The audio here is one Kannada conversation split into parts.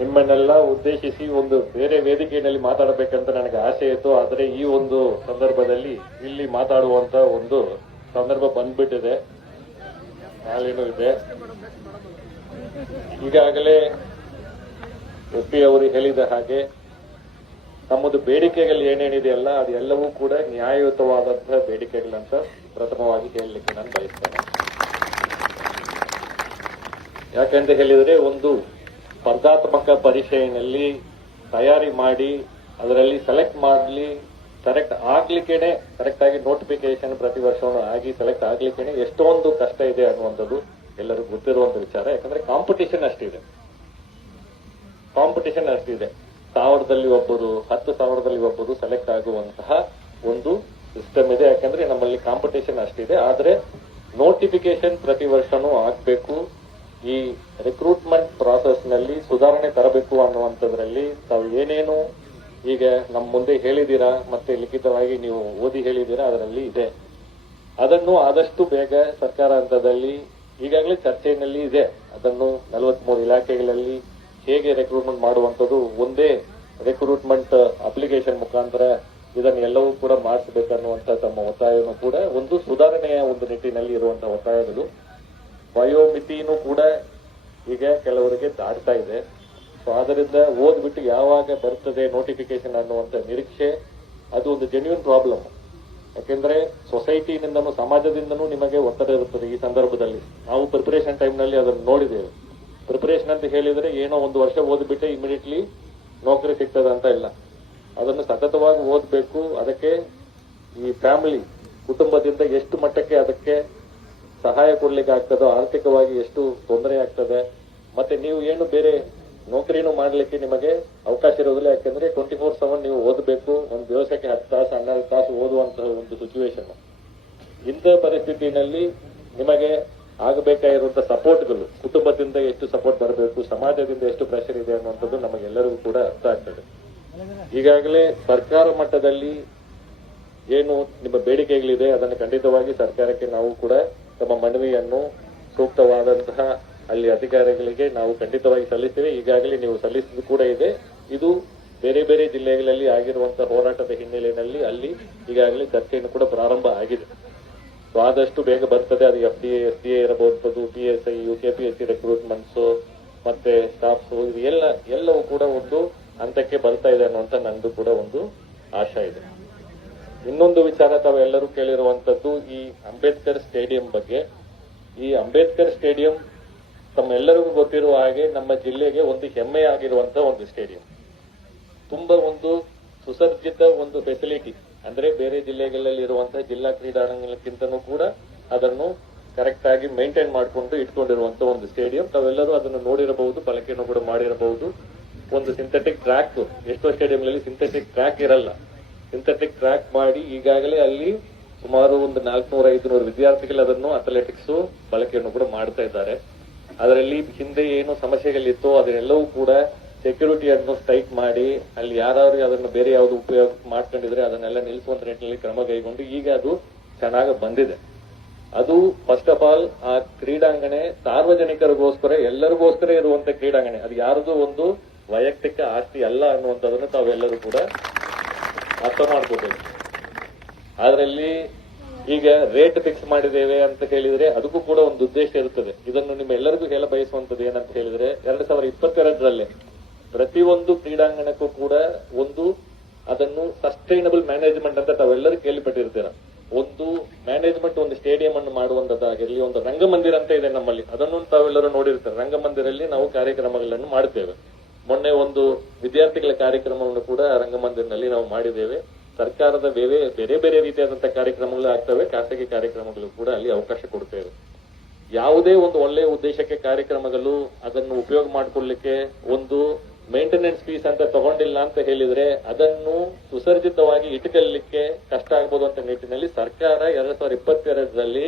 ನಿಮ್ಮನ್ನೆಲ್ಲ ಉದ್ದೇಶಿಸಿ ಒಂದು ಬೇರೆ ವೇದಿಕೆಯಲ್ಲಿ ಮಾತಾಡಬೇಕಂತ ನನಗೆ ಆಸೆ ಇತ್ತು ಆದರೆ ಈ ಒಂದು ಸಂದರ್ಭದಲ್ಲಿ ಇಲ್ಲಿ ಮಾತಾಡುವಂತ ಒಂದು ಸಂದರ್ಭ ಬಂದ್ಬಿಟ್ಟಿದೆ ಹಾಲೇನು ಇದೆ ಈಗಾಗಲೇ ಎಸ್ ಪಿ ಅವರು ಹೇಳಿದ ಹಾಗೆ ತಮ್ಮದು ಬೇಡಿಕೆಗಳು ಏನೇನಿದೆಯಲ್ಲ ಅದೆಲ್ಲವೂ ಕೂಡ ನ್ಯಾಯಯುತವಾದಂತಹ ಬೇಡಿಕೆಗಳಂತ ಪ್ರಥಮವಾಗಿ ಹೇಳಲಿಕ್ಕೆ ನಾನು ಬಯಸ್ತೇನೆ ಯಾಕಂತ ಹೇಳಿದರೆ ಒಂದು ಸ್ಪರ್ಧಾತ್ಮಕ ಪರೀಕ್ಷೆಯಲ್ಲಿ ತಯಾರಿ ಮಾಡಿ ಅದರಲ್ಲಿ ಸೆಲೆಕ್ಟ್ ಮಾಡಲಿ ಕರೆಕ್ಟ್ ಆಗ್ಲಿಕ್ಕೆ ಕರೆಕ್ಟ್ ಆಗಿ ನೋಟಿಫಿಕೇಶನ್ ಪ್ರತಿ ವರ್ಷವೂ ಆಗಿ ಸೆಲೆಕ್ಟ್ ಆಗ್ಲಿಕ್ಕೆ ಎಷ್ಟೊಂದು ಕಷ್ಟ ಇದೆ ಅನ್ನುವಂಥದ್ದು ಎಲ್ಲರಿಗೂ ಗೊತ್ತಿರುವಂತ ವಿಚಾರ ಯಾಕಂದ್ರೆ ಕಾಂಪಿಟೇಷನ್ ಅಷ್ಟಿದೆ ಕಾಂಪಿಟೇಷನ್ ಅಷ್ಟಿದೆ ಸಾವಿರದಲ್ಲಿ ಒಬ್ಬರು ಹತ್ತು ಸಾವಿರದಲ್ಲಿ ಒಬ್ಬರು ಸೆಲೆಕ್ಟ್ ಆಗುವಂತಹ ಒಂದು ಸಿಸ್ಟಮ್ ಇದೆ ಯಾಕಂದ್ರೆ ನಮ್ಮಲ್ಲಿ ಕಾಂಪಿಟೇಷನ್ ಅಷ್ಟಿದೆ ಆದ್ರೆ ನೋಟಿಫಿಕೇಶನ್ ಪ್ರತಿ ವರ್ಷನೂ ಆಗ್ಬೇಕು ಈ ರಿಕ್ರೂಟ್ಮೆಂಟ್ ಪ್ರಾಸೆಸ್ ನಲ್ಲಿ ಸುಧಾರಣೆ ತರಬೇಕು ಅನ್ನುವಂಥದ್ರಲ್ಲಿ ತಾವು ಏನೇನು ಈಗ ನಮ್ಮ ಮುಂದೆ ಹೇಳಿದ್ದೀರಾ ಮತ್ತೆ ಲಿಖಿತವಾಗಿ ನೀವು ಓದಿ ಹೇಳಿದ್ದೀರಾ ಅದರಲ್ಲಿ ಇದೆ ಅದನ್ನು ಆದಷ್ಟು ಬೇಗ ಸರ್ಕಾರ ಹಂತದಲ್ಲಿ ಈಗಾಗಲೇ ಚರ್ಚೆಯಲ್ಲಿ ಇದೆ ಅದನ್ನು ನಲವತ್ಮೂರು ಇಲಾಖೆಗಳಲ್ಲಿ ಹೇಗೆ ರೆಕ್ರೂಟ್ಮೆಂಟ್ ಮಾಡುವಂಥದ್ದು ಒಂದೇ ರೆಕ್ರೂಟ್ಮೆಂಟ್ ಅಪ್ಲಿಕೇಶನ್ ಮುಖಾಂತರ ಇದನ್ನು ಎಲ್ಲವೂ ಕೂಡ ಮಾಡಿಸಬೇಕನ್ನುವಂಥ ತಮ್ಮ ಒತ್ತಾಯವನ್ನು ಕೂಡ ಒಂದು ಸುಧಾರಣೆಯ ಒಂದು ನಿಟ್ಟಿನಲ್ಲಿ ಇರುವಂತಹ ಒತ್ತಾಯಗಳು ವಯೋಮಿತಿನೂ ಕೂಡ ಈಗ ಕೆಲವರಿಗೆ ದಾಟ್ತಾ ಇದೆ ಸೊ ಆದ್ದರಿಂದ ಓದ್ಬಿಟ್ಟು ಯಾವಾಗ ಬರ್ತದೆ ನೋಟಿಫಿಕೇಶನ್ ಅನ್ನುವಂಥ ನಿರೀಕ್ಷೆ ಅದು ಒಂದು ಜೆನ್ಯೂನ್ ಪ್ರಾಬ್ಲಮ್ ಯಾಕೆಂದ್ರೆ ಸೊಸೈಟಿನಿಂದನೂ ಸಮಾಜದಿಂದನೂ ನಿಮಗೆ ಒತ್ತಡ ಇರುತ್ತದೆ ಈ ಸಂದರ್ಭದಲ್ಲಿ ನಾವು ಪ್ರಿಪರೇಷನ್ ಟೈಮ್ನಲ್ಲಿ ಅದನ್ನು ನೋಡಿದ್ದೇವೆ ಪ್ರಿಪರೇಷನ್ ಅಂತ ಹೇಳಿದರೆ ಏನೋ ಒಂದು ವರ್ಷ ಓದ್ಬಿಟ್ಟೆ ಇಮಿಡಿಯೇಟ್ಲಿ ನೌಕರಿ ಸಿಗ್ತದೆ ಅಂತ ಇಲ್ಲ ಅದನ್ನು ಸತತವಾಗಿ ಓದಬೇಕು ಅದಕ್ಕೆ ಈ ಫ್ಯಾಮಿಲಿ ಕುಟುಂಬದಿಂದ ಎಷ್ಟು ಮಟ್ಟಕ್ಕೆ ಅದಕ್ಕೆ ಸಹಾಯ ಕೊಡ್ಲಿಕ್ಕೆ ಆಗ್ತದೋ ಆರ್ಥಿಕವಾಗಿ ಎಷ್ಟು ತೊಂದರೆ ಆಗ್ತದೆ ಮತ್ತೆ ನೀವು ಏನು ಬೇರೆ ನೌಕರಿನೂ ಮಾಡ್ಲಿಕ್ಕೆ ನಿಮಗೆ ಅವಕಾಶ ಇರೋದಿಲ್ಲ ಯಾಕಂದ್ರೆ ಟ್ವೆಂಟಿ ಫೋರ್ ಸೆವೆನ್ ನೀವು ಓದಬೇಕು ಒಂದು ದಿವಸಕ್ಕೆ ಹತ್ತು ತಾಸು ಹನ್ನೆರಡು ತಾಸು ಓದುವಂತಹ ಒಂದು ಸಿಚುವೇಶನ್ ಇಂಥ ಪರಿಸ್ಥಿತಿನಲ್ಲಿ ನಿಮಗೆ ಆಗಬೇಕಾಗಿರುವಂತಹ ಸಪೋರ್ಟ್ಗಳು ಕುಟುಂಬದಿಂದ ಎಷ್ಟು ಸಪೋರ್ಟ್ ಬರಬೇಕು ಸಮಾಜದಿಂದ ಎಷ್ಟು ಪ್ರೆಷರ್ ಇದೆ ಅನ್ನುವಂಥದ್ದು ನಮಗೆಲ್ಲರಿಗೂ ಕೂಡ ಅರ್ಥ ಆಗ್ತದೆ ಈಗಾಗಲೇ ಸರ್ಕಾರ ಮಟ್ಟದಲ್ಲಿ ಏನು ನಿಮ್ಮ ಬೇಡಿಕೆಗಳಿದೆ ಅದನ್ನು ಖಂಡಿತವಾಗಿ ಸರ್ಕಾರಕ್ಕೆ ನಾವು ಕೂಡ ತಮ್ಮ ಮನವಿಯನ್ನು ಸೂಕ್ತವಾದಂತಹ ಅಲ್ಲಿ ಅಧಿಕಾರಿಗಳಿಗೆ ನಾವು ಖಂಡಿತವಾಗಿ ಸಲ್ಲಿಸ್ತೇವೆ ಈಗಾಗಲೇ ನೀವು ಸಲ್ಲಿಸಿದ್ದು ಕೂಡ ಇದೆ ಇದು ಬೇರೆ ಬೇರೆ ಜಿಲ್ಲೆಗಳಲ್ಲಿ ಆಗಿರುವಂತಹ ಹೋರಾಟದ ಹಿನ್ನೆಲೆಯಲ್ಲಿ ಅಲ್ಲಿ ಈಗಾಗಲೇ ಚರ್ಚೆಯನ್ನು ಕೂಡ ಪ್ರಾರಂಭ ಆಗಿದೆ ಆದಷ್ಟು ಬೇಗ ಬರ್ತದೆ ಅದು F D S D A ಇರಬಹುದು P S I U K P S C recruitments ಮತ್ತೆ ಸ್ಟಾಫ್ಸ್ ಇದು ಎಲ್ಲ ಎಲ್ಲವೂ ಕೂಡ ಒಂದು ಹಂತಕ್ಕೆ ಬರ್ತಾ ಇದೆ ಅನ್ನುವಂತ ನಂದು ಕೂಡ ಒಂದು ಆಶಾ ಇದೆ ಇನ್ನೊಂದು ವಿಚಾರ ತಾವೆಲ್ಲರೂ ಕೇಳಿರುವಂತದ್ದು ಈ ಅಂಬೇಡ್ಕರ್ ಸ್ಟೇಡಿಯಂ ಬಗ್ಗೆ ಈ ಅಂಬೇಡ್ಕರ್ ಸ್ಟೇಡಿಯಂ ತಮ್ಮೆಲ್ಲರಿಗೂ ಗೊತ್ತಿರುವ ಹಾಗೆ ನಮ್ಮ ಜಿಲ್ಲೆಗೆ ಒಂದು ಹೆಮ್ಮೆ ಆಗಿರುವಂತಹ ಒಂದು ಸ್ಟೇಡಿಯಂ ತುಂಬಾ ಒಂದು ಸುಸಜ್ಜಿತ ಒಂದು ಫೆಸಿಲಿಟಿ ಅಂದ್ರೆ ಬೇರೆ ಜಿಲ್ಲೆಗಳಲ್ಲಿ ಇರುವಂತಹ ಜಿಲ್ಲಾ ಕ್ರೀಡಾಂಗಣಕ್ಕಿಂತನೂ ಕೂಡ ಅದನ್ನು ಕರೆಕ್ಟ್ ಆಗಿ ಮೇಂಟೈನ್ ಮಾಡಿಕೊಂಡು ಇಟ್ಕೊಂಡಿರುವಂತಹ ಒಂದು ಸ್ಟೇಡಿಯಂ ತಾವೆಲ್ಲರೂ ಅದನ್ನು ನೋಡಿರಬಹುದು ಬಳಕೆಯನ್ನು ಕೂಡ ಮಾಡಿರಬಹುದು ಒಂದು ಸಿಂಥೆಟಿಕ್ ಟ್ರ್ಯಾಕ್ ಎಷ್ಟೋ ಸ್ಟೇಡಿಯಂಗಳಲ್ಲಿ ಸಿಂಥೆಟಿಕ್ ಟ್ರ್ಯಾಕ್ ಇರಲ್ಲ ಸಿಂಥೆಟಿಕ್ ಟ್ರ್ಯಾಕ್ ಮಾಡಿ ಈಗಾಗಲೇ ಅಲ್ಲಿ ಸುಮಾರು ಒಂದು ನಾಲ್ಕನೂರ ಐದುನೂರು ವಿದ್ಯಾರ್ಥಿಗಳು ಅದನ್ನು ಅಥ್ಲೆಟಿಕ್ಸ್ ಬಳಕೆಯನ್ನು ಕೂಡ ಮಾಡ್ತಾ ಇದ್ದಾರೆ ಅದರಲ್ಲಿ ಹಿಂದೆ ಏನು ಸಮಸ್ಯೆಗಳಿತ್ತು ಅದನ್ನೆಲ್ಲವೂ ಕೂಡ ಅನ್ನು ಸ್ಟ್ರೈಕ್ ಮಾಡಿ ಅಲ್ಲಿ ಯಾರು ಅದನ್ನು ಬೇರೆ ಯಾವುದು ಉಪಯೋಗ ಮಾಡ್ಕೊಂಡಿದ್ರೆ ಅದನ್ನೆಲ್ಲ ನಿಲ್ಲಿಸುವಂತ ನಿಟ್ಟಿನಲ್ಲಿ ಕ್ರಮ ಕೈಗೊಂಡು ಈಗ ಅದು ಚೆನ್ನಾಗಿ ಬಂದಿದೆ ಅದು ಫಸ್ಟ್ ಆಫ್ ಆಲ್ ಆ ಕ್ರೀಡಾಂಗಣ ಸಾರ್ವಜನಿಕರಿಗೋಸ್ಕರ ಎಲ್ಲರಿಗೋಸ್ಕರ ಇರುವಂತ ಕ್ರೀಡಾಂಗಣ ಅದು ಯಾರದು ಒಂದು ವೈಯಕ್ತಿಕ ಆಸ್ತಿ ಅಲ್ಲ ಅನ್ನುವಂಥದ್ದನ್ನು ತಾವೆಲ್ಲರೂ ಕೂಡ ಅರ್ಥ ಮಾಡ್ಕೋಬೇಕು ಅದರಲ್ಲಿ ಈಗ ರೇಟ್ ಫಿಕ್ಸ್ ಮಾಡಿದ್ದೇವೆ ಅಂತ ಹೇಳಿದ್ರೆ ಅದಕ್ಕೂ ಕೂಡ ಒಂದು ಉದ್ದೇಶ ಇರುತ್ತದೆ ಇದನ್ನು ಎಲ್ಲರಿಗೂ ಹೇಳ ಬಯಸುವಂತದ್ದು ಏನಂತ ಹೇಳಿದ್ರೆ ಎರಡ್ ಸಾವಿರದ ಇಪ್ಪತ್ತೆರಡರಲ್ಲೇ ಪ್ರತಿಯೊಂದು ಕ್ರೀಡಾಂಗಣಕ್ಕೂ ಕೂಡ ಒಂದು ಅದನ್ನು ಸಸ್ಟೈನಬಲ್ ಮ್ಯಾನೇಜ್ಮೆಂಟ್ ಅಂತ ತಾವೆಲ್ಲರೂ ಕೇಳಿಪಟ್ಟಿರ್ತೀರ ಒಂದು ಮ್ಯಾನೇಜ್ಮೆಂಟ್ ಒಂದು ಸ್ಟೇಡಿಯಂ ಅನ್ನು ಮಾಡುವಂತದ್ದಾಗಿರಲಿ ಒಂದು ರಂಗಮಂದಿರ ಅಂತ ಇದೆ ನಮ್ಮಲ್ಲಿ ಅದನ್ನು ತಾವೆಲ್ಲರೂ ನೋಡಿರ್ತಾರೆ ರಂಗಮಂದಿರಲ್ಲಿ ನಾವು ಕಾರ್ಯಕ್ರಮಗಳನ್ನು ಮಾಡುತ್ತೇವೆ ಮೊನ್ನೆ ಒಂದು ವಿದ್ಯಾರ್ಥಿಗಳ ಕಾರ್ಯಕ್ರಮವನ್ನು ಕೂಡ ರಂಗಮಂದಿರದಲ್ಲಿ ನಾವು ಮಾಡಿದ್ದೇವೆ ಸರ್ಕಾರದ ಬೇರೆ ಬೇರೆ ಬೇರೆ ರೀತಿಯಾದಂತಹ ಕಾರ್ಯಕ್ರಮಗಳು ಆಗ್ತವೆ ಖಾಸಗಿ ಕಾರ್ಯಕ್ರಮಗಳು ಕೂಡ ಅಲ್ಲಿ ಅವಕಾಶ ಕೊಡ್ತೇವೆ ಯಾವುದೇ ಒಂದು ಒಳ್ಳೆಯ ಉದ್ದೇಶಕ್ಕೆ ಕಾರ್ಯಕ್ರಮಗಳು ಅದನ್ನು ಉಪಯೋಗ ಮಾಡಿಕೊಳ್ಳಲಿಕ್ಕೆ ಒಂದು ಮೇಂಟೆನೆನ್ಸ್ ಫೀಸ್ ಅಂತ ತಗೊಂಡಿಲ್ಲ ಅಂತ ಹೇಳಿದ್ರೆ ಅದನ್ನು ಸುಸರ್ಜಿತವಾಗಿ ಇಟ್ಟುಕೊಳ್ಳಲಿಕ್ಕೆ ಕಷ್ಟ ಆಗ್ಬೋದು ಅಂತ ನಿಟ್ಟಿನಲ್ಲಿ ಸರ್ಕಾರ ಎರಡ್ ಸಾವಿರದ ಇಪ್ಪತ್ತೆರಡರಲ್ಲಿ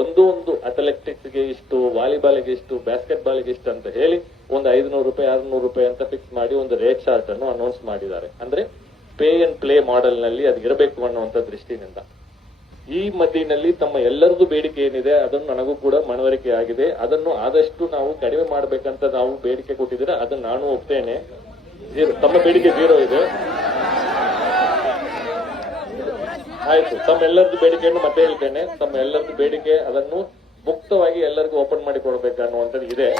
ಒಂದು ಒಂದು ಅಥ್ಲೆಟಿಕ್ಸ್ಗೆ ಇಷ್ಟು ವಾಲಿಬಾಲ್ಗೆ ಇಷ್ಟು ಬ್ಯಾಸ್ಕೆಟ್ಬಾಲ್ಗೆ ಇಷ್ಟು ಅಂತ ಹೇಳಿ ಒಂದು ಐದುನೂರು ರೂಪಾಯಿ ಆರುನೂರು ರೂಪಾಯಿ ಅಂತ ಫಿಕ್ಸ್ ಮಾಡಿ ಒಂದು ರೇಟ್ ಚಾರ್ಟ್ ಅನ್ನು ಅನೌನ್ಸ್ ಮಾಡಿದ್ದಾರೆ ಅಂದ್ರೆ ಪೇ ಅಂಡ್ ಪ್ಲೇ ಮಾಡೆಲ್ ನಲ್ಲಿ ಅದು ಇರಬೇಕು ಅನ್ನುವಂತ ದೃಷ್ಟಿಯಿಂದ ಈ ಮಧ್ಯದಲ್ಲಿ ತಮ್ಮ ಎಲ್ಲರದ್ದು ಬೇಡಿಕೆ ಏನಿದೆ ಅದನ್ನು ನನಗೂ ಕೂಡ ಮನವರಿಕೆ ಆಗಿದೆ ಅದನ್ನು ಆದಷ್ಟು ನಾವು ಕಡಿಮೆ ಮಾಡಬೇಕಂತ ನಾವು ಬೇಡಿಕೆ ಕೊಟ್ಟಿದ್ರೆ ಅದನ್ನು ನಾನು ಒಪ್ತೇನೆ ತಮ್ಮ ಬೇಡಿಕೆ ಜೀರೋ ಇದೆ ಆಯ್ತು ತಮ್ಮೆಲ್ಲರದ್ದು ಬೇಡಿಕೆಯನ್ನು ಮತ್ತೆ ಹೇಳ್ತೇನೆ ತಮ್ಮ ಎಲ್ಲರದ್ದು ಬೇಡಿಕೆ ಅದನ್ನು ಮುಕ್ತವಾಗಿ ಎಲ್ಲರಿಗೂ ಓಪನ್ ಮಾಡಿ ಕೊಡಬೇಕು ಅನ್ನುವಂಥದ್ದು ಇದೆ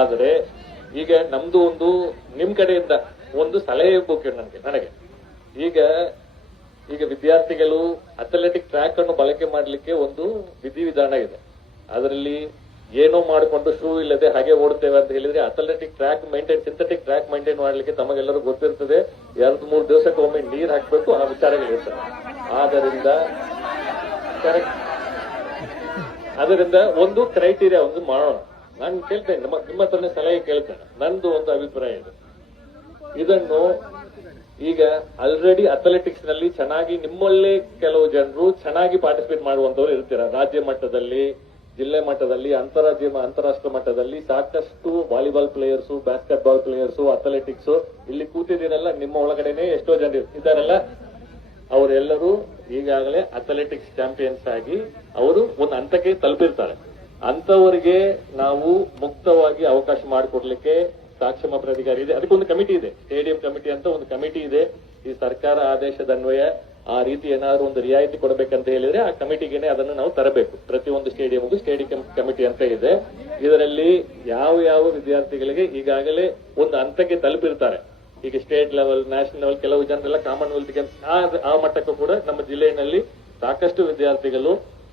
ಆದರೆ ಈಗ ನಮ್ದು ಒಂದು ನಿಮ್ ಕಡೆಯಿಂದ ಒಂದು ಸಲಹೆ ಬೇಕು ನನಗೆ ನನಗೆ ಈಗ ಈಗ ವಿದ್ಯಾರ್ಥಿಗಳು ಅಥ್ಲೆಟಿಕ್ ಟ್ರ್ಯಾಕ್ ಅನ್ನು ಬಳಕೆ ಮಾಡಲಿಕ್ಕೆ ಒಂದು ವಿಧಿವಿಧಾನ ಇದೆ ಅದರಲ್ಲಿ ಏನೋ ಮಾಡಿಕೊಂಡು ಶೂ ಇಲ್ಲದೆ ಹಾಗೆ ಓಡುತ್ತೇವೆ ಅಂತ ಹೇಳಿದ್ರೆ athletic track maintain synthetic track maintain ಮಾಡಲಿಕ್ಕೆ ತಮಗೆಲ್ಲರೂ ಗೊತ್ತಿರ್ತದೆ ಎರಡು ಮೂರು ದಿವಸಕ್ಕೊಮ್ಮೆ ನೀರು ಹಾಕಬೇಕು ಆ ವಿಚಾರಗಳಿರ್ತದೆ ಆದ್ದರಿಂದ ಅದರಿಂದ ಒಂದು ಕ್ರೈಟೀರಿಯಾ ಒಂದು ಮಾಡೋಣ ನಾನು ಕೇಳ್ತೇನೆ ನಿಮ್ಮ ಹತ್ರನೇ ಸಲಹೆ ಕೇಳ್ತೇನೆ ನಂದು ಒಂದು ಅಭಿಪ್ರಾಯ ಇದೆ ಇದನ್ನು ಈಗ ಆಲ್ರೆಡಿ ಅಥ್ಲೆಟಿಕ್ಸ್ ನಲ್ಲಿ ಚೆನ್ನಾಗಿ ನಿಮ್ಮಲ್ಲೇ ಕೆಲವು ಜನರು ಚೆನ್ನಾಗಿ ಪಾರ್ಟಿಸಿಪೇಟ್ ಮಾಡುವಂತವ್ರು ಇರ್ತೀರ ರಾಜ್ಯ ಮಟ್ಟದಲ್ಲಿ ಜಿಲ್ಲೆ ಮಟ್ಟದಲ್ಲಿ ಅಂತಾರಾಜ್ಯ ಅಂತಾರಾಷ್ಟ್ರ ಮಟ್ಟದಲ್ಲಿ ಸಾಕಷ್ಟು volleyball players basketball ball players athletics ಇಲ್ಲಿ ಕೂತಿದ್ದೀರಲ್ಲ ನಿಮ್ಮ ಒಳಗಡೆನೆ ಎಷ್ಟೋ ಜನ ಇದ್ದಾರಲ್ಲ ಅವರೆಲ್ಲರೂ ಈಗಾಗಲೇ ಅಥ್ಲೆಟಿಕ್ಸ್ ಚಾಂಪಿಯನ್ಸ್ ಆಗಿ ಅವರು ಒಂದು ಹಂತಕ್ಕೆ ತಲುಪಿರ್ತಾರೆ ಅಂತವರಿಗೆ ನಾವು ಮುಕ್ತವಾಗಿ ಅವಕಾಶ ಮಾಡಿಕೊಡ್ಲಿಕ್ಕೆ ಸಾಕ್ಷಮ ಪ್ರಾಧಿಕಾರ ಇದೆ ಅದಕ್ಕೊಂದು ಕಮಿಟಿ ಇದೆ ಸ್ಟೇಡಿಯಂ ಕಮಿಟಿ ಅಂತ ಒಂದು ಕಮಿಟಿ ಇದೆ ಈ ಸರ್ಕಾರ ಆದೇಶದ ಅನ್ವಯ ಆ ರೀತಿ ಏನಾದ್ರು ಒಂದು ರಿಯಾಯಿತಿ ಕೊಡಬೇಕಂತ ಹೇಳಿದ್ರೆ ಆ ಕಮಿಟಿಗೆನೆ ಅದನ್ನು ನಾವು ತರಬೇಕು ಪ್ರತಿಯೊಂದು ಸ್ಟೇಡಿಯಂಗೂ ಸ್ಟೇಡಿಯಂ ಕಮಿಟಿ ಅಂತ ಇದೆ ಇದರಲ್ಲಿ ಯಾವ ಯಾವ ವಿದ್ಯಾರ್ಥಿಗಳಿಗೆ ಈಗಾಗಲೇ ಒಂದು ಹಂತಕ್ಕೆ ತಲುಪಿರ್ತಾರೆ ಈಗ ಸ್ಟೇಟ್ ಲೆವೆಲ್ ನ್ಯಾಷನಲ್ ಲೆವೆಲ್ ಕೆಲವು ಜನರೆಲ್ಲ ಕಾಮನ್ವೆಲ್ತ್ ಆ ಮಟ್ಟಕ್ಕೂ ಕೂಡ ನಮ್ಮ ಜಿಲ್ಲೆಯಲ್ಲಿ ಸಾಕಷ್ಟು ವಿದ್ಯಾರ್ಥಿಗಳು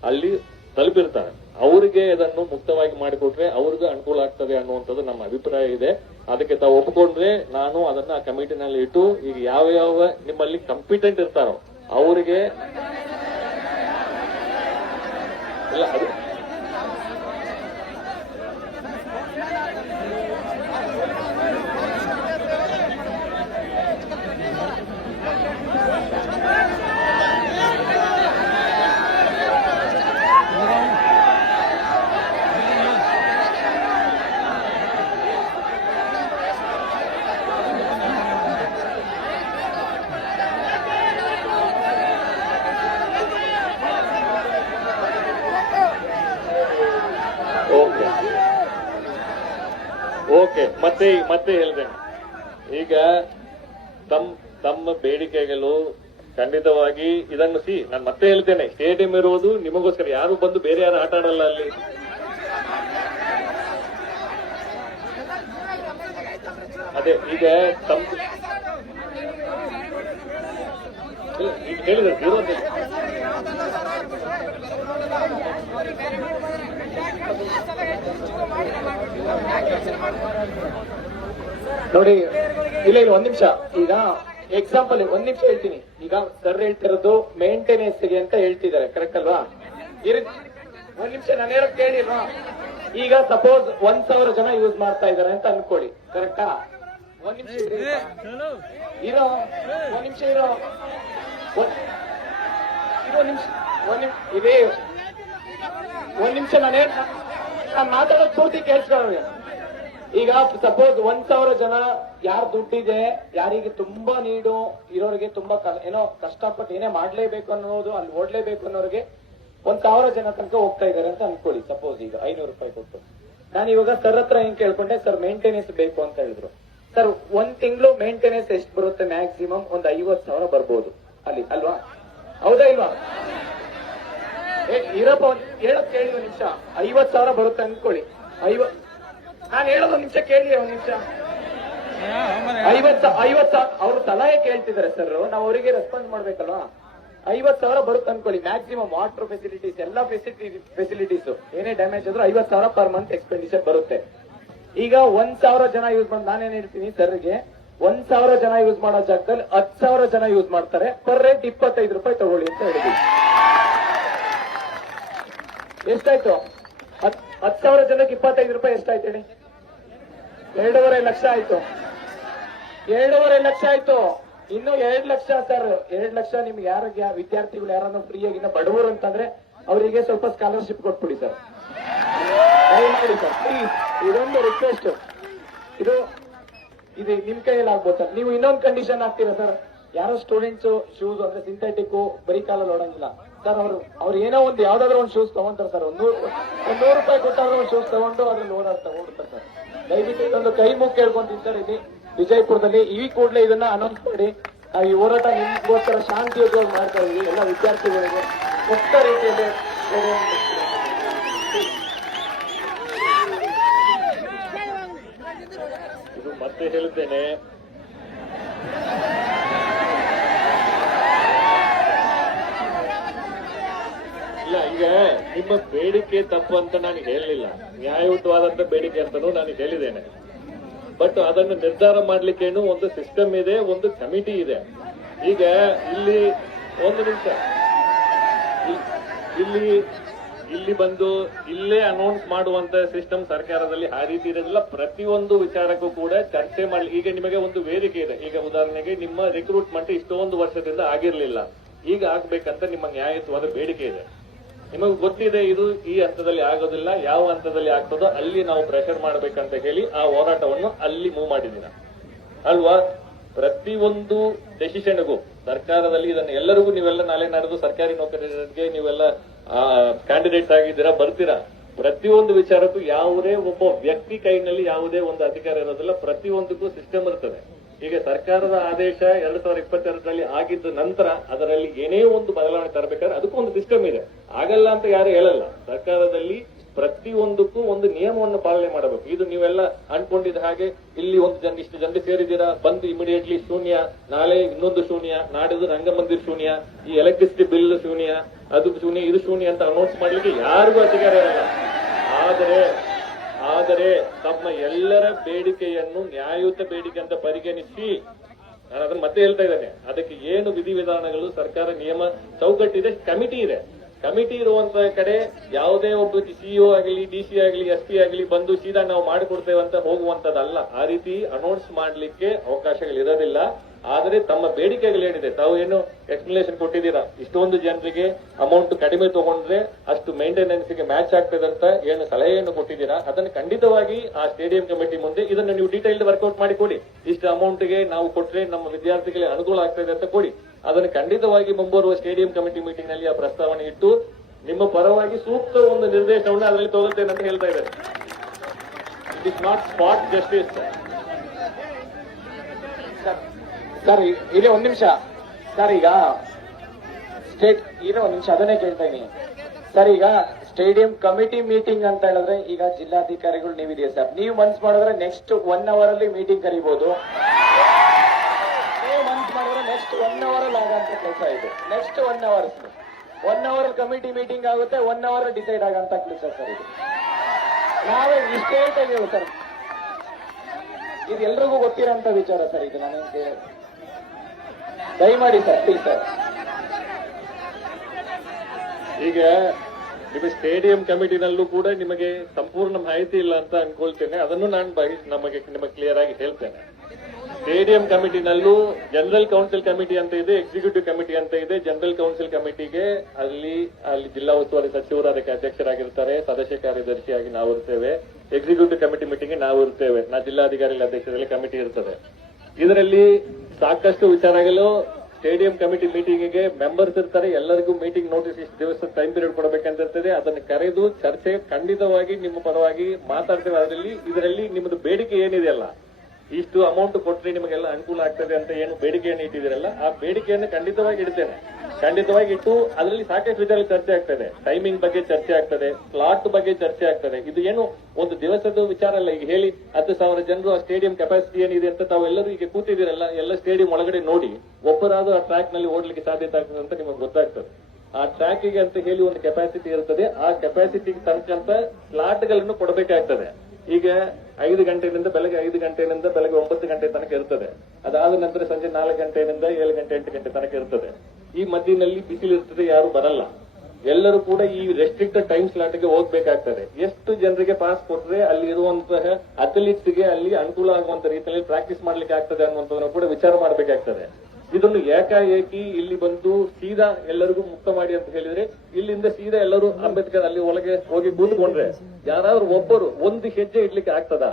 ಅಲ್ಲಿ ತಲುಪಿರ್ತಾರೆ ಅವರಿಗೆ ಇದನ್ನು ಮುಕ್ತವಾಗಿ ಮಾಡಿಕೊಟ್ರೆ ಅವ್ರಿಗೂ ಅನುಕೂಲ ಆಗ್ತದೆ ಅನ್ನುವಂಥದ್ದು ನಮ್ಮ ಅಭಿಪ್ರಾಯ ಇದೆ ಅದಕ್ಕೆ ತಾವು ಒಪ್ಪಿಕೊಂಡ್ರೆ ನಾನು ಅದನ್ನ ಕಮಿಟಿನಲ್ಲಿ ಇಟ್ಟು ಈಗ ಯಾವ ಯಾವ ನಿಮ್ಮಲ್ಲಿ ಕಂಪಿಟೆಂಟ್ ಇರ್ತಾರೋ ಅವರಿಗೆ ಇಲ್ಲ ಅದು ಓಕೆ ಮತ್ತೆ ಮತ್ತೆ ಹೇಳಿದೆ ಈಗ ತಮ್ಮ ತಮ್ಮ ಬೇಡಿಕೆಗಳು ಖಂಡಿತವಾಗಿ ಇದನ್ನು ಸಿ ನಾನು ಮತ್ತೆ ಹೇಳ್ತೇನೆ ಸ್ಟೇಡಿಯಂ ಇರುವುದು ನಿಮಗೋಸ್ಕರ ಯಾರು ಬಂದು ಬೇರೆ ಯಾರು ಆಟ ಆಡಲ್ಲ ಅಲ್ಲಿ ಅದೇ ಈಗ ತಮ್ಮ ಹೇಳಿದ್ರೆ ನೋಡಿ ಇಲ್ಲ ಇಲ್ಲ ಒಂದ್ ನಿಮಿಷ ಈಗ ಎಕ್ಸಾಂಪಲ್ ಒಂದ್ ನಿಮಿಷ ಹೇಳ್ತೀನಿ ಈಗ ಸರ್ ಹೇಳ್ತಿರೋದು ಮೇಂಟೆನೆನ್ಸ್ ಗೆ ಅಂತ ಹೇಳ್ತಿದ್ದಾರೆ ಕರೆಕ್ಟ್ ಅಲ್ವಾ ಒಂದ್ ನಿಮಿಷ ನಾನು ಹೇಳಕ್ ಕೇಳಿಲ್ವಾ ಈಗ ಸಪೋಸ್ ಒಂದ್ ಸಾವಿರ ಜನ ಯೂಸ್ ಮಾಡ್ತಾ ಇದಾರೆ ಅಂತ ಅನ್ಕೊಳ್ಳಿ ಕರೆಕ್ಟಾ ಒಂದ್ ನಿಮಿಷ ಇರೋ ಒಂದ್ ನಿಮಿಷ ಇರೋ ಒಂದ್ ನಿಮಿಷ ಒಂದ್ ನಿಮಿಷ ಇದೇ ಒಂದ್ ನಿಮಿಷ ನಾನೇ ನಾನು ಮಾತಾಡೋದು ಪೂರ್ತಿ ಕೇಳಿಸ್ಕೊಳ್ಳಿ ಈಗ ಸಪೋಸ್ ಒಂದ್ ಸಾವಿರ ಜನ ಯಾರು ದುಡ್ಡಿದೆ ಯಾರಿಗೆ ತುಂಬಾ ನೀಡು ಇರೋರಿಗೆ ತುಂಬಾ ಏನೋ ಕಷ್ಟಪಟ್ಟು ಏನೇ ಮಾಡ್ಲೇಬೇಕು ಅನ್ನೋದು ಅಲ್ಲಿ ಓಡ್ಲೇಬೇಕು ಅನ್ನೋರಿಗೆ ಒಂದ್ ಸಾವಿರ ಜನ ತನಕ ಹೋಗ್ತಾ ಇದಾರೆ ಅಂತ ಅನ್ಕೊಳ್ಳಿ ಸಪೋಸ್ ಈಗ ಐನೂರು ರೂಪಾಯಿ ಕೊಟ್ಟು ನಾನು ಇವಾಗ ಸರ್ ಹತ್ರ ಏನ್ ಕೇಳ್ಕೊಂಡೆ ಸರ್ ಮೇಂಟೆನೆನ್ಸ್ ಬೇಕು ಅಂತ ಹೇಳಿದ್ರು ಸರ್ ಒಂದ್ ತಿಂಗಳು ಮೇಂಟೆನೆನ್ಸ್ ಎಷ್ಟು ಬರುತ್ತೆ ಮ್ಯಾಕ್ಸಿಮಮ್ ಒಂದ್ ಐವತ್ ಸಾವಿರ ಬರ್ಬೋದು ಅಲ್ಲಿ ಅಲ್ವಾ ಹೌದಾ ಇಲ್ವಾ ಇರಬಹುದು ಹೇಳಕ್ ಕೇಳಿ ಒಂದ್ ನಿಮಿಷ ಐವತ್ ಸಾವಿರ ಬರುತ್ತೆ ಅನ್ಕೊಳ್ಳಿ ಐವ ನಾನು ಹೇಳೋದು ನಿಮಿಷ ಕೇಳಿ ಒಂದ್ ನಿಮಿಷ ಐವತ್ ಐವತ್ ಅವ್ರು ಸಲಹೆ ಕೇಳ್ತಿದ್ದಾರೆ ಸರ್ ನಾವು ಅವರಿಗೆ ರೆಸ್ಪಾನ್ಸ್ ಮಾಡ್ಬೇಕಲ್ಲ ಐವತ್ ಸಾವಿರ ಬರುತ್ತೆ ಅನ್ಕೊಳ್ಳಿ ಮ್ಯಾಕ್ಸಿಮಮ್ ವಾಟರ್ ಫೆಸಿಲಿಟೀಸ್ ಎಲ್ಲಾ ಫೆಸಿಲಿಟಿ ಫೆಸಿಲಿಟೀಸ್ ಏನೇ ಡ್ಯಾಮೇಜ್ ಆದ್ರೂ ಐವತ್ ಸಾವಿರ ಪರ್ ಮಂತ್ ಎಕ್ಸ್ಪೆಂಡಿಚರ್ ಬರುತ್ತೆ ಈಗ ಒಂದ್ ಸಾವಿರ ಜನ ಯೂಸ್ ಮಾಡಿ ನಾನೇನ್ ಹೇಳ್ತೀನಿ ಸರ್ಗೆ ಒಂದ್ ಸಾವಿರ ಜನ ಯೂಸ್ ಮಾಡೋ ಜಾಗದಲ್ಲಿ ಹತ್ತು ಸಾವಿರ ಜನ ಯೂಸ್ ಮಾಡ್ತಾರೆ ಪರ್ ರೇಟ್ ಇಪ್ಪತ್ತೈದು ರೂಪಾಯಿ ತಗೊಳ್ಳಿ ಅಂತ ಹೇಳಿದ್ವಿ ಎಷ್ಟಾಯ್ತು ಹತ್ ಹತ್ತು ಸಾವಿರ ಜನಕ್ಕೆ ಇಪ್ಪತ್ತೈದು ರೂಪಾಯಿ ಎಷ್ಟಾಯ್ತು ಹೇಳಿ ಎರಡೂವರೆ ಲಕ್ಷ ಆಯ್ತು ಎರಡೂವರೆ ಲಕ್ಷ ಆಯ್ತು ಇನ್ನು ಎರಡ್ ಲಕ್ಷ ಸರ್ ಎರಡ್ ಲಕ್ಷ ನಿಮ್ಗೆ ಯಾರ ವಿದ್ಯಾರ್ಥಿಗಳು ಯಾರನ್ನು ಫ್ರೀಯಾಗಿ ಬಡವರು ಅಂತಂದ್ರೆ ಅವರಿಗೆ ಸ್ವಲ್ಪ ಸ್ಕಾಲರ್ಶಿಪ್ ಕೊಟ್ಬಿಡಿ ಸರ್ ಮಾಡಿ ಸರ್ ಪ್ಲೀಸ್ ಇದೊಂದು ರಿಕ್ವೆಸ್ಟ್ ಇದು ಇದು ನಿಮ್ ಕೈಯಲ್ಲಿ ಆಗ್ಬೋದು ಸರ್ ನೀವು ಇನ್ನೊಂದು ಕಂಡೀಷನ್ ಆಗ್ತೀರಾ ಸರ್ ಯಾರೋ ಸ್ಟೂಡೆಂಟ್ಸ್ ಶೂಸ್ ಅಂದ್ರೆ ಸಿಂಥೆಟಿಕ್ ಬರೀ ಕಾಲಲ್ಲಿ ಓಡಂಗಿಲ್ಲ ಸರ್ ಅವರು ಅವ್ರು ಏನೋ ಒಂದು ಯಾವ್ದಾದ್ರು ಒಂದು ಶೂಸ್ ತಗೊಂತಾರೆ ಸರ್ ಒಂದು ಒಂದ್ ನೂರು ರೂಪಾಯಿ ಕೊಟ್ಟಾರ ಒಂದು ಶೂಸ್ ತಗೊಂಡು ಅದ್ರಲ್ಲಿ ಓಡಾಡ್ ತಗೊಂಡ್ಬಿಡ್ತಾರೆ ಸರ್ ದಯವಿಟ್ಟು ಇದೊಂದು ಕೈ ಮುಖ ಕೇಳ್ಕೊಂತೀನಿ ಸರ್ ಇಲ್ಲಿ ವಿಜಯಪುರದಲ್ಲಿ ಈ ಕೂಡಲೇ ಇದನ್ನ ಅನೌನ್ಸ್ ಮಾಡಿ ಈ ಹೋರಾಟ ನಿಮ್ಗೋಸ್ಕರ ಶಾಂತಿಯುತವಾಗಿ ಮಾಡ್ತಾ ಇದೀವಿ ಎಲ್ಲ ವಿದ್ಯಾರ್ಥಿಗಳಿಗೆ ಮುಕ್ತ ರೀತಿಯಲ್ಲಿ ಇದು ಮತ್ತೆ ಹೇಳ್ತೇನೆ ಈಗ ನಿಮ್ಮ ಬೇಡಿಕೆ ತಪ್ಪು ಅಂತ ನಾನು ಹೇಳಲಿಲ್ಲ ನ್ಯಾಯಯುತವಾದಂತ ಬೇಡಿಕೆ ಅಂತಲೂ ನಾನು ಹೇಳಿದ್ದೇನೆ ಬಟ್ ಅದನ್ನು ನಿರ್ಧಾರ ಮಾಡ್ಲಿಕ್ಕೆ ಒಂದು ಸಿಸ್ಟಮ್ ಇದೆ ಒಂದು ಕಮಿಟಿ ಇದೆ ಈಗ ಇಲ್ಲಿ ಒಂದು ನಿಮಿಷ ಇಲ್ಲಿ ಇಲ್ಲಿ ಬಂದು ಇಲ್ಲೇ ಅನೌನ್ಸ್ ಮಾಡುವಂತ ಸಿಸ್ಟಮ್ ಸರ್ಕಾರದಲ್ಲಿ ಆ ರೀತಿ ಇರೋದಿಲ್ಲ ಪ್ರತಿಯೊಂದು ವಿಚಾರಕ್ಕೂ ಕೂಡ ಚರ್ಚೆ ಮಾಡಿ ಈಗ ನಿಮಗೆ ಒಂದು ವೇದಿಕೆ ಇದೆ ಈಗ ಉದಾಹರಣೆಗೆ ನಿಮ್ಮ ರಿಕ್ರೂಟ್ಮೆಂಟ್ ಇಷ್ಟೊಂದು ವರ್ಷದಿಂದ ಆಗಿರಲಿಲ್ಲ ಈಗ ಆಗ್ಬೇಕಂತ ನಿಮ್ಮ ನ್ಯಾಯತ್ವದ ಬೇಡಿಕೆ ಇದೆ ನಿಮಗೆ ಗೊತ್ತಿದೆ ಇದು ಈ ಹಂತದಲ್ಲಿ ಆಗೋದಿಲ್ಲ ಯಾವ ಹಂತದಲ್ಲಿ ಆಗ್ತದೋ ಅಲ್ಲಿ ನಾವು ಪ್ರೆಷರ್ ಮಾಡ್ಬೇಕಂತ ಹೇಳಿ ಆ ಹೋರಾಟವನ್ನು ಅಲ್ಲಿ ಮೂವ್ ಮಾಡಿದ್ದೀರಾ ಅಲ್ವಾ ಪ್ರತಿಯೊಂದು ಡೆಸಿಷನ್ಗೂ ಸರ್ಕಾರದಲ್ಲಿ ಇದನ್ನ ಎಲ್ಲರಿಗೂ ನೀವೆಲ್ಲ ನಾಳೆ ನಡೆದು ಸರ್ಕಾರಿ ನೌಕರಿಗೆ ನೀವೆಲ್ಲ ಕ್ಯಾಂಡಿಡೇಟ್ ಆಗಿದ್ದೀರಾ ಬರ್ತೀರಾ ಪ್ರತಿಯೊಂದು ವಿಚಾರಕ್ಕೂ ಯಾವುದೇ ಒಬ್ಬ ವ್ಯಕ್ತಿ ಕೈನಲ್ಲಿ ಯಾವುದೇ ಒಂದು ಅಧಿಕಾರ ಇರೋದಿಲ್ಲ ಪ್ರತಿಯೊಂದಕ್ಕೂ ಸಿಸ್ಟಮ್ ಇರ್ತದೆ ಈಗ ಸರ್ಕಾರದ ಆದೇಶ ಎರಡ್ ಸಾವಿರದ ಇಪ್ಪತ್ತೆರಡರಲ್ಲಿ ಆಗಿದ್ದ ನಂತರ ಅದರಲ್ಲಿ ಏನೇ ಒಂದು ಬದಲಾವಣೆ ತರಬೇಕಾದ್ರೆ ಅದಕ್ಕೂ ಒಂದು ಸಿಸ್ಟಮ್ ಇದೆ ಆಗಲ್ಲ ಅಂತ ಯಾರು ಹೇಳಲ್ಲ ಸರ್ಕಾರದಲ್ಲಿ ಪ್ರತಿಯೊಂದಕ್ಕೂ ಒಂದು ನಿಯಮವನ್ನು ಪಾಲನೆ ಮಾಡಬೇಕು ಇದು ನೀವೆಲ್ಲ ಅನ್ಕೊಂಡಿದ್ದ ಹಾಗೆ ಇಲ್ಲಿ ಒಂದು ಜನ ಇಷ್ಟು ಜನ ಸೇರಿದ್ದೀರಾ ಬಂದು ಇಮಿಡಿಯೇಟ್ಲಿ ಶೂನ್ಯ ನಾಳೆ ಇನ್ನೊಂದು ಶೂನ್ಯ ನಾಡಿದ್ದು ರಂಗಮಂದಿರ್ ಶೂನ್ಯ ಈ ಎಲೆಕ್ಟ್ರಿಸಿಟಿ ಬಿಲ್ ಶೂನ್ಯ ಅದು ಶೂನ್ಯ ಇದು ಶೂನ್ಯ ಅಂತ ಅನೌನ್ಸ್ ಮಾಡ್ಲಿಕ್ಕೆ ಯಾರಿಗೂ ಅಧಿಕಾರ ಇರಲ್ಲ ಆದರೆ ಆದರೆ ತಮ್ಮ ಎಲ್ಲರ ಬೇಡಿಕೆಯನ್ನು ನ್ಯಾಯಯುತ ಬೇಡಿಕೆ ಅಂತ ಪರಿಗಣಿಸಿ ನಾನು ಅದನ್ನ ಮತ್ತೆ ಹೇಳ್ತಾ ಇದ್ದೇನೆ ಅದಕ್ಕೆ ಏನು ವಿಧಿವಿಧಾನಗಳು ಸರ್ಕಾರ ನಿಯಮ ಚೌಕಟ್ಟಿದೆ ಕಮಿಟಿ ಇದೆ ಕಮಿಟಿ ಇರುವಂತಹ ಕಡೆ ಯಾವುದೇ ಒಬ್ಬ ಸಿಇಒ ಆಗಲಿ ಡಿ ಸಿ ಆಗಲಿ ಎಸ್ ಪಿ ಆಗಲಿ ಬಂದು ಸೀದಾ ನಾವು ಮಾಡಿಕೊಡ್ತೇವೆ ಅಂತ ಹೋಗುವಂತದ್ದಲ್ಲ ಆ ರೀತಿ ಅನೌನ್ಸ್ ಮಾಡಲಿಕ್ಕೆ ಅವಕಾಶಗಳಿರೋದಿಲ್ಲ ಆದರೆ ತಮ್ಮ ಬೇಡಿಕೆಗಳೇನಿದೆ ತಾವು ಏನು ಎಕ್ಸ್ಪ್ಲನೇಷನ್ ಕೊಟ್ಟಿದ್ದೀರಾ ಇಷ್ಟೊಂದು ಜನರಿಗೆ ಅಮೌಂಟ್ ಕಡಿಮೆ ತಗೊಂಡ್ರೆ ಅಷ್ಟು ಮೇಂಟೆನೆನ್ಸ್ಗೆ ಮ್ಯಾಚ್ ಆಗ್ತದೆ ಅಂತ ಏನು ಸಲಹೆಯನ್ನು ಕೊಟ್ಟಿದ್ದೀರಾ ಅದನ್ನು ಖಂಡಿತವಾಗಿ ಆ ಸ್ಟೇಡಿಯಂ ಕಮಿಟಿ ಮುಂದೆ ಇದನ್ನು ನೀವು ಡೀಟೈಲ್ಡ್ ವರ್ಕೌಟ್ ಮಾಡಿ ಕೊಡಿ ಇಷ್ಟು ಅಮೌಂಟ್ಗೆ ನಾವು ಕೊಟ್ಟರೆ ನಮ್ಮ ವಿದ್ಯಾರ್ಥಿಗಳಿಗೆ ಅನುಕೂಲ ಆಗ್ತದೆ ಅಂತ ಕೊಡಿ ಅದನ್ನು ಖಂಡಿತವಾಗಿ ಮುಂಬರುವ ಸ್ಟೇಡಿಯಂ ಕಮಿಟಿ ಮೀಟಿಂಗ್ ನಲ್ಲಿ ಆ ಪ್ರಸ್ತಾವನೆ ಇಟ್ಟು ನಿಮ್ಮ ಪರವಾಗಿ ಸೂಕ್ತ ಒಂದು ನಿರ್ದೇಶನವನ್ನು ಅದರಲ್ಲಿ ತಗೊಳ್ತೇನೆ ಅಂತ ಹೇಳ್ತಾ ಇದ್ದಾರೆ it is not spot justice sir ಇದೆ ಒಂದ್ ನಿಮಿಷ ಸರ್ ಈಗ ಸ್ಟೇಟ್ ಇದೆ ಒಂದ್ ನಿಮಿಷ ಅದನ್ನೇ ಕೇಳ್ತಾ ಸರ್ ಈಗ ಸ್ಟೇಡಿಯಂ ಕಮಿಟಿ ಮೀಟಿಂಗ್ ಅಂತ ಹೇಳಿದ್ರೆ ಈಗ ಜಿಲ್ಲಾಧಿಕಾರಿಗಳು ನೀವಿದೆಯಾ ಸರ್ ನೀವು ಮನ್ಸ್ ಮಾಡಿದ್ರೆ ನೆಕ್ಸ್ಟ್ ಒನ್ ಅವರ್ ಅಲ್ಲಿ ಮೀಟಿಂಗ್ ಕರಿಬಹುದು ನೀವು ಮನ್ಸ್ ಮಾಡಿದ್ರೆ ನೆಕ್ಸ್ಟ್ ಒನ್ ಅವರ್ ಅಲ್ಲಿ ಅಂತ ಕೆಲಸ ಇದು next one hours one hour committee meeting ಆಗುತ್ತೆ ಒನ್ ಅವರ್ ಡಿಸೈಡ್ ಆಗಂತ ಕೆಲಸ ಸರ್ ಇದು ನಾವೇ ಇಷ್ಟೇ ಸರ್ ಇದು ಎಲ್ರಿಗೂ ಗೊತ್ತಿರೋಂಥ ವಿಚಾರ ಸರ್ ಇದು ನಾನೇನು ದಯಮಾಡಿ ಸರ್ ಪ್ಲೀಸ್ ಸರ್ ಈಗ ನಿಮ್ಮ ಸ್ಟೇಡಿಯಂ ಕಮಿಟಿನಲ್ಲೂ ಕೂಡ ನಿಮಗೆ ಸಂಪೂರ್ಣ ಮಾಹಿತಿ ಇಲ್ಲ ಅಂತ ಅನ್ಕೊಳ್ತೇನೆ ಅದನ್ನು ನಾನು ನಮಗೆ ನಿಮಗೆ ಕ್ಲಿಯರ್ ಆಗಿ ಹೇಳ್ತೇನೆ ಸ್ಟೇಡಿಯಂ ಕಮಿಟಿನಲ್ಲೂ ಜನರಲ್ ಕೌನ್ಸಿಲ್ ಕಮಿಟಿ ಅಂತ ಇದೆ ಎಕ್ಸಿಕ್ಯೂಟಿವ್ ಕಮಿಟಿ ಅಂತ ಇದೆ ಜನರಲ್ ಕೌನ್ಸಿಲ್ ಕಮಿಟಿಗೆ ಅಲ್ಲಿ ಅಲ್ಲಿ ಜಿಲ್ಲಾ ಉಸ್ತುವಾರಿ ಸಚಿವರು ಅದಕ್ಕೆ ಅಧ್ಯಕ್ಷರಾಗಿರ್ತಾರೆ ಸದಸ್ಯ ಕಾರ್ಯದರ್ಶಿಯಾಗಿ ನಾವು ಇರ್ತೇವೆ ಎಕ್ಸಿಕ್ಯೂಟಿವ್ ಕಮಿಟಿ ಮೀಟಿಂಗ್ ನಾವು ಇರ್ತೇವೆ ನಾ ಜಿಲ್ಲಾಧಿಕಾರಿಗಳ ಅಧ್ಯಕ್ಷದಲ್ಲಿ ಕಮಿಟಿ ಇರ್ತದೆ ಇದರಲ್ಲಿ ಸಾಕಷ್ಟು ವಿಚಾರಗಳು ಸ್ಟೇಡಿಯಂ ಕಮಿಟಿ ಗೆ ಮೆಂಬರ್ಸ್ ಇರ್ತಾರೆ ಎಲ್ಲರಿಗೂ ಮೀಟಿಂಗ್ ನೋಟಿಸ್ ಇಷ್ಟು ದಿವಸ ಟೈಮ್ ಪೀರಿಯಡ್ ಇರ್ತದೆ ಅದನ್ನು ಕರೆದು ಚರ್ಚೆ ಖಂಡಿತವಾಗಿ ನಿಮ್ಮ ಪರವಾಗಿ ಮಾತಾಡ್ತೇವೆ ಅದರಲ್ಲಿ ಇದರಲ್ಲಿ ನಿಮ್ಮದು ಬೇಡಿಕೆ ಏನಿದೆಯಲ್ಲ ಇಷ್ಟು ಅಮೌಂಟ್ ಕೊಟ್ಟರೆ ನಿಮಗೆಲ್ಲ ಅನುಕೂಲ ಆಗ್ತದೆ ಅಂತ ಏನು ಬೇಡಿಕೆಯನ್ನು ಇಟ್ಟಿದ್ದೀರಲ್ಲ ಆ ಬೇಡಿಕೆಯನ್ನು ಖಂಡಿತವಾಗಿ ಇಡ್ತೇನೆ ಖಂಡಿತವಾಗಿ ಇಟ್ಟು ಅದರಲ್ಲಿ ಸಾಕಷ್ಟು ವಿಚಾರ ಚರ್ಚೆ ಆಗ್ತದೆ ಟೈಮಿಂಗ್ ಬಗ್ಗೆ ಚರ್ಚೆ ಆಗ್ತದೆ ಸ್ಲಾಟ್ ಬಗ್ಗೆ ಚರ್ಚೆ ಆಗ್ತದೆ ಇದು ಏನು ಒಂದು ದಿವಸದ ವಿಚಾರ ಅಲ್ಲ ಈಗ ಹೇಳಿ ಹತ್ತು ಸಾವಿರ ಜನರು ಆ ಸ್ಟೇಡಿಯಂ ಕೆಪಾಸಿಟಿ ಏನಿದೆ ಅಂತ ತಾವೆಲ್ಲರೂ ಈಗ ಕೂತಿದ್ದೀರಲ್ಲ ಎಲ್ಲ ಸ್ಟೇಡಿಯಂ ಒಳಗಡೆ ನೋಡಿ ಒಬ್ಬರಾದ್ರೂ ಆ ಟ್ರ್ಯಾಕ್ ನಲ್ಲಿ ಓಡ್ಲಿಕ್ಕೆ ಸಾಧ್ಯತೆ ಆಗ್ತದೆ ಅಂತ ನಿಮಗೆ ಗೊತ್ತಾಗ್ತದೆ ಆ ಟ್ರ್ಯಾಕಿಗೆ ಅಂತ ಹೇಳಿ ಒಂದು ಕೆಪಾಸಿಟಿ ಇರ್ತದೆ ಆ ಕೆಪಾಸಿಟಿ ಸ್ಲಾಟ್ ಗಳನ್ನು ಕೊಡಬೇಕಾಗ್ತದೆ ಈಗ ಐದು ಗಂಟೆಯಿಂದ ಬೆಳಗ್ಗೆ ಐದು ಗಂಟೆಯಿಂದ ಬೆಳಗ್ಗೆ ಒಂಬತ್ತು ಗಂಟೆ ತನಕ ಇರ್ತದೆ ಅದಾದ ನಂತರ ಸಂಜೆ ನಾಲ್ಕು ಗಂಟೆಯಿಂದ ಏಳು ಗಂಟೆ ಎಂಟು ಗಂಟೆ ತನಕ ಇರ್ತದೆ ಈ ಮಧ್ಯದಲ್ಲಿ ಬಿಸಿಲು ಇರ್ತದೆ ಯಾರು ಬರಲ್ಲ ಎಲ್ಲರೂ ಕೂಡ ಈ ರೆಸ್ಟ್ರಿಕ್ಟೆಡ್ ಟೈಮ್ ಸ್ಲಾಟ್ ಗೆ ಹೋಗ್ಬೇಕಾಗ್ತದೆ ಎಷ್ಟು ಜನರಿಗೆ ಪಾಸ್ ಕೊಟ್ರೆ ಅಲ್ಲಿ ಇರುವಂತಹ ಅಥ್ಲೀಟ್ಸ್ ಗೆ ಅಲ್ಲಿ ಅನುಕೂಲ ಆಗುವಂತ ರೀತಿಯಲ್ಲಿ ಪ್ರಾಕ್ಟೀಸ್ ಮಾಡ್ಲಿಕ್ಕೆ ಆಗ್ತದೆ ಅನ್ನುವಂಥದ್ದನ್ನು ಕೂಡ ವಿಚಾರ ಮಾಡಬೇಕಾಗ್ತದೆ ಇದನ್ನು ಏಕಾಏಕಿ ಇಲ್ಲಿ ಬಂದು ಸೀದಾ ಎಲ್ಲರಿಗೂ ಮುಕ್ತ ಮಾಡಿ ಅಂತ ಹೇಳಿದ್ರೆ ಇಲ್ಲಿಂದ ಸೀದಾ ಎಲ್ಲರೂ ಅಂಬೇಡ್ಕರ್ ಅಲ್ಲಿ ಒಳಗೆ ಹೋಗಿ ಕೂತ್ಕೊಂಡ್ರೆ ಯಾರಾದ್ರೂ ಒಬ್ಬರು ಒಂದು ಹೆಜ್ಜೆ ಇಡ್ಲಿಕ್ಕೆ ಆಗ್ತದ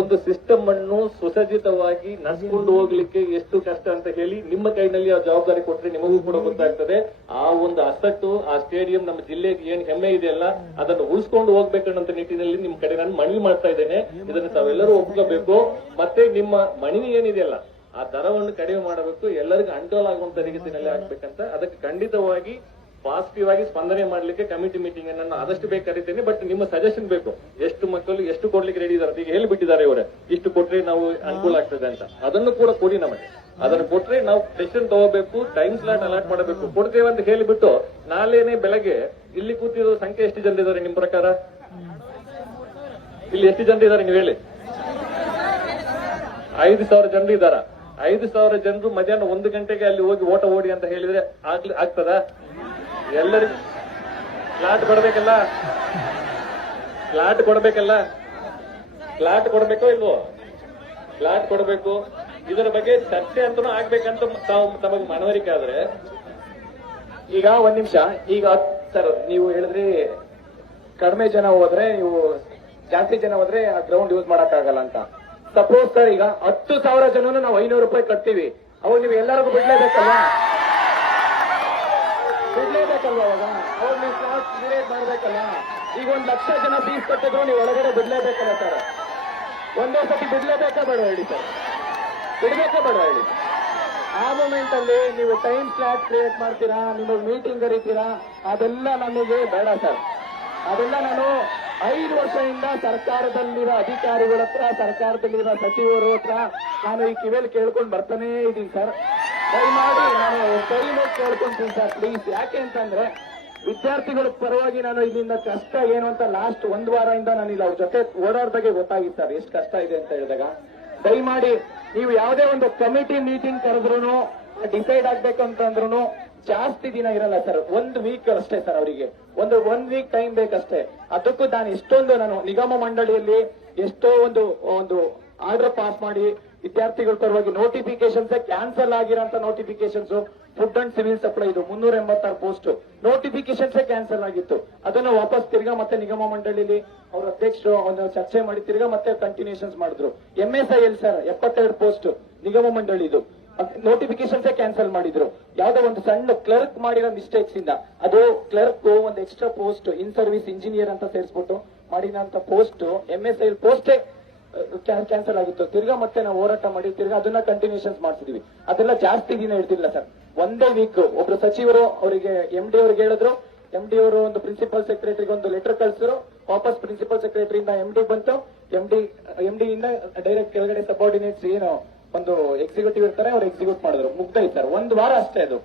ಒಂದು ಸಿಸ್ಟಮ್ ಅನ್ನು ಸುಸಜ್ಜಿತವಾಗಿ ನಡ್ಸ್ಕೊಂಡು ಹೋಗ್ಲಿಕ್ಕೆ ಎಷ್ಟು ಕಷ್ಟ ಅಂತ ಹೇಳಿ ನಿಮ್ಮ ಕೈನಲ್ಲಿ ಆ ಜವಾಬ್ದಾರಿ ಕೊಟ್ರೆ ನಿಮಗೂ ಕೂಡ ಗೊತ್ತಾಗ್ತದೆ ಆ ಒಂದು ಅಸಟ್ಟು ಆ ಸ್ಟೇಡಿಯಂ ನಮ್ಮ ಜಿಲ್ಲೆಗೆ ಏನ್ ಹೆಮ್ಮೆ ಇದೆಯಲ್ಲ ಅದನ್ನು ಉಳಿಸ್ಕೊಂಡು ಹೋಗ್ಬೇಕನ್ನೋ ನಿಟ್ಟಿನಲ್ಲಿ ನಿಮ್ ಕಡೆ ನಾನು ಮನವಿ ಮಾಡ್ತಾ ಇದ್ದೇನೆ ಇದನ್ನು ತಾವೆಲ್ಲರೂ ಒಪ್ಕೋಬೇಕು ಮತ್ತೆ ನಿಮ್ಮ ಮನವಿ ಏನಿದೆಯಲ್ಲ ಆ ದರವನ್ನು ಕಡಿಮೆ ಮಾಡಬೇಕು ಎಲ್ಲರಿಗೂ ಅಂಟ್ರೋಲ್ ಆಗುವಂತ ರೀತಿಯಲ್ಲಿ ಆಗ್ಬೇಕಂತ ಅದಕ್ಕೆ ಖಂಡಿತವಾಗಿ ಪಾಸಿಟಿವ್ ಆಗಿ ಸ್ಪಂದನೆ ಮಾಡಲಿಕ್ಕೆ ಕಮಿಟಿ ಮೀಟಿಂಗ್ ನಾನು ಆದಷ್ಟು ಬೇಗ ಬಟ್ ನಿಮ್ಮ ಸಜೆಷನ್ ಬೇಕು ಎಷ್ಟು ಮಕ್ಕಳು ಎಷ್ಟು ಕೊಡ್ಲಿಕ್ಕೆ ರೆಡಿ ಇದ್ದಾರೆ ಈಗ ಬಿಟ್ಟಿದ್ದಾರೆ ಇವರೇ ಇಷ್ಟು ಕೊಟ್ರೆ ನಾವು ಅನುಕೂಲ ಆಗ್ತದೆ ಅಂತ ಅದನ್ನು ಕೂಡ ಕೊಡಿ ನಮಗೆ ಅದನ್ನು ಕೊಟ್ರೆ ನಾವು ಸೆಷನ್ ತಗೋಬೇಕು ಟೈಮ್ ಸ್ಲಾಟ್ ಅಲಾಟ್ ಮಾಡಬೇಕು ಕೊಡ್ತೇವೆ ಅಂತ ಹೇಳಿಬಿಟ್ಟು ನಾಳೆನೆ ಬೆಳಗ್ಗೆ ಇಲ್ಲಿ ಕೂತಿರೋ ಸಂಖ್ಯೆ ಎಷ್ಟು ಜನ ಇದ್ದಾರೆ ನಿಮ್ ಪ್ರಕಾರ ಇಲ್ಲಿ ಎಷ್ಟು ಜನ ಇದ್ದಾರೆ ನೀವು ಹೇಳಿ ಐದು ಸಾವಿರ ಜನರು ಇದ್ದಾರಾ ಐದು ಸಾವಿರ ಜನರು ಮಧ್ಯಾಹ್ನ ಒಂದು ಗಂಟೆಗೆ ಅಲ್ಲಿ ಹೋಗಿ ಓಟ ಓಡಿ ಅಂತ ಹೇಳಿದ್ರೆ ಆಗ್ಲಿ ಆಗ್ತದ ಎಲ್ಲರಿಗೂ ಫ್ಲಾಟ್ ಕೊಡ್ಬೇಕಲ್ಲ ಫ್ಲಾಟ್ ಕೊಡ್ಬೇಕಲ್ಲ ಫ್ಲಾಟ್ ಕೊಡಬೇಕೋ ಇಲ್ವೋ ಫ್ಲಾಟ್ ಕೊಡ್ಬೇಕು ಇದರ ಬಗ್ಗೆ ಚರ್ಚೆ ಅಂತ ಆಗ್ಬೇಕಂತ ತಾವು ತಮಗೆ ಮನವರಿಕೆ ಆದ್ರೆ ಈಗ ಒಂದ್ ನಿಮಿಷ ಈಗ ಸರ್ ನೀವು ಹೇಳಿದ್ರಿ ಕಡಿಮೆ ಜನ ಹೋದ್ರೆ ನೀವು ಜಾಸ್ತಿ ಜನ ಹೋದ್ರೆ ಆ ಗ್ರೌಂಡ್ ಯೂಸ್ ಆಗಲ್ಲ ಅಂತ ಸಪೋಸ್ ಸರ್ ಈಗ ಹತ್ತು ಸಾವಿರ ಜನನ ನಾವು ಐನೂರು ರೂಪಾಯಿ ಕಟ್ತೀವಿ ಅವಾಗ ನೀವು ಎಲ್ಲರಿಗೂ ಬಿಡ್ಲೇಬೇಕಲ್ವಾ ಬಿಡ್ಲೇಬೇಕಲ್ವಾ ಈಗ ಒಂದ್ ಲಕ್ಷ ಜನ ಫೀಸ್ ಕಟ್ಟಿದ್ರು ನೀವು ಒಳಗಡೆ ಬಿಡ್ಲೇಬೇಕಲ್ಲ ಸರ್ ಒಂದೇ ಸತಿ ಬಿಡ್ಲೇಬೇಕಾ ಬೇಡ ಹೇಳಿ ಸರ್ ಬಿಡ್ಬೇಕಾ ಬೇಡ ಹೇಳಿ ಆ ಮೂಮೆಂಟ್ ಅಲ್ಲಿ ನೀವು ಟೈಮ್ ಸ್ಲಾಟ್ ಕ್ರಿಯೇಟ್ ಮಾಡ್ತೀರಾ ನಿಮ್ಮ ಮೀಟಿಂಗ್ ಕರಿತೀರಾ ಅದೆಲ್ಲ ನನಗೆ ಬೇಡ ಸರ್ ಅದೆಲ್ಲ ನಾನು ಐದು ವರ್ಷದಿಂದ ಸರ್ಕಾರದಲ್ಲಿರೋ ಅಧಿಕಾರಿಗಳ ಹತ್ರ ಸರ್ಕಾರದಲ್ಲಿರೋ ಸಚಿವರು ಹತ್ರ ನಾನು ಈ ಕಿವಿಯಲ್ಲಿ ಕೇಳ್ಕೊಂಡು ಬರ್ತಾನೆ ಇದ್ದೀನಿ ಸರ್ ದಯಮಾಡಿ ನಾನು ಕೈನೇ ಕೇಳ್ಕೊಂತೀನಿ ಸರ್ ಪ್ಲೀಸ್ ಯಾಕೆ ಅಂತಂದ್ರೆ ವಿದ್ಯಾರ್ಥಿಗಳ ಪರವಾಗಿ ನಾನು ಇಲ್ಲಿಂದ ಕಷ್ಟ ಏನು ಅಂತ ಲಾಸ್ಟ್ ಒಂದ್ ವಾರದಿಂದ ನಾನು ಇಲ್ಲಿ ಅವ್ರ ಜೊತೆ ಓಡಾಡ್ದಾಗೆ ಗೊತ್ತಾಗಿತ್ತು ಸರ್ ಎಷ್ಟು ಕಷ್ಟ ಇದೆ ಅಂತ ಹೇಳಿದಾಗ ದಯಮಾಡಿ ನೀವು ಯಾವುದೇ ಒಂದು ಕಮಿಟಿ ಮೀಟಿಂಗ್ ಕರೆದ್ರು ಡಿಸೈಡ್ ಆಗ್ಬೇಕಂತಂದ್ರು ಜಾಸ್ತಿ ದಿನ ಇರಲ್ಲ ಸರ್ ಒಂದು ವೀಕ್ ಅಷ್ಟೇ ಸರ್ ಅವರಿಗೆ ಒಂದು ಒನ್ ವೀಕ್ ಟೈಮ್ ಬೇಕಷ್ಟೇ ಅದಕ್ಕೂ ನಾನು ಇಷ್ಟೊಂದು ನಾನು ನಿಗಮ ಮಂಡಳಿಯಲ್ಲಿ ಎಷ್ಟೋ ಒಂದು ಒಂದು ಆರ್ಡರ್ ಪಾಸ್ ಮಾಡಿ ವಿದ್ಯಾರ್ಥಿಗಳ ಪರವಾಗಿ ನೋಟಿಫಿಕೇಶನ್ಸ್ ಕ್ಯಾನ್ಸಲ್ ಆಗಿರೋ notifications food and civil supply ಇದು ಮುನ್ನೂರ ಎಂಬತ್ತಾರು ಪೋಸ್ಟ್ ನೋಟಿಫಿಕೇಶನ್ಸ್ ಕ್ಯಾನ್ಸಲ್ ಆಗಿತ್ತು ಅದನ್ನ ವಾಪಸ್ ತಿರ್ಗಾ ಮತ್ತೆ ನಿಗಮ ಮಂಡಳಿಯಲ್ಲಿ ಅವರ ಅಧ್ಯಕ್ಷರು ಒಂದು ಚರ್ಚೆ ಮಾಡಿ ತಿರ್ಗಾ ಮತ್ತೆ ಕಂಟಿನ್ಯೂಷನ್ಸ್ ಮಾಡಿದ್ರು ಎಂಎಸ್ಐ ಎಲ್ ಸರ್ ಎಪ್ಪತ್ತೆರಡು ಪೋಸ್ಟ್ ನಿಗಮ ಮಂಡಳಿ ಇದು ನೋಟಿಫಿಕೇಶನ್ಸ್ ಕ್ಯಾನ್ಸಲ್ ಮಾಡಿದ್ರು ಯಾವ್ದೋ ಒಂದು ಸಣ್ಣ ಕ್ಲರ್ಕ್ ಮಾಡಿರೋ ಮಿಸ್ಟೇಕ್ಸ್ ಇಂದ ಅದು ಕ್ಲರ್ಕ್ ಒಂದು extra post in service engineer ಅಂತ ಸೇರಿಸ್ಬಿಟ್ಟು ಮಾಡಿದಂತ ಪೋಸ್ಟ್ ಎಂ ಎಸ್ ಐ ಪೋಸ್ಟೇ ಕ್ಯಾನ್ಸಲ್ ಆಗಿತ್ತು ತಿರ್ಗಾ ಮತ್ತೆ ನಾವು ಹೋರಾಟ ಮಾಡಿ ತಿರ್ಗಾ ಅದನ್ನ ಕಂಟಿನ್ಯೂಷನ್ಸ್ ಮಾಡ್ತಿದೀವಿ ಅದೆಲ್ಲ ಜಾಸ್ತಿ ದಿನ ಇಡ್ತಿಲ್ಲ ಸರ್ ಒಂದೇ ವೀಕ್ ಒಬ್ರು ಸಚಿವರು ಅವರಿಗೆ ಎಂ ಡಿ ಅವ್ರಿಗೆ ಹೇಳಿದ್ರು ಎಂ ಡಿ ಅವರು ಒಂದು ಪ್ರಿನ್ಸಿಪಲ್ ಸೆಕ್ರೆಟರಿಗೆ ಒಂದು ಲೆಟರ್ ಕಳಿಸಿದ್ರು ವಾಪಸ್ ಪ್ರಿನ್ಸಿಪಲ್ ಸೆಕ್ರೆಟರಿಯಿಂದ ಎಂ ಡಿ ಬಂತು ಎಂ ಡಿ ಎಂ ಡಿ ಇಂದ ಡೈರೆಕ್ಟ್ ಕೆಳಗಡೆ ಸಬಾರ್ಡಿನೇಟ್ಸ್ ಏನು ಒಂದು ಎಕ್ಸಿಕ್ಯೂಟಿವ್ ಇರ್ತಾರೆ ಅವ್ರು ಎಕ್ಸಿಕ್ಯೂಟ್ ಮಾಡಿದ್ರು ಮುಗ್ದಾಯ್ತು ಸರ್ ಒಂದು ವಾರ ಅಷ್ಟೇ ಅದು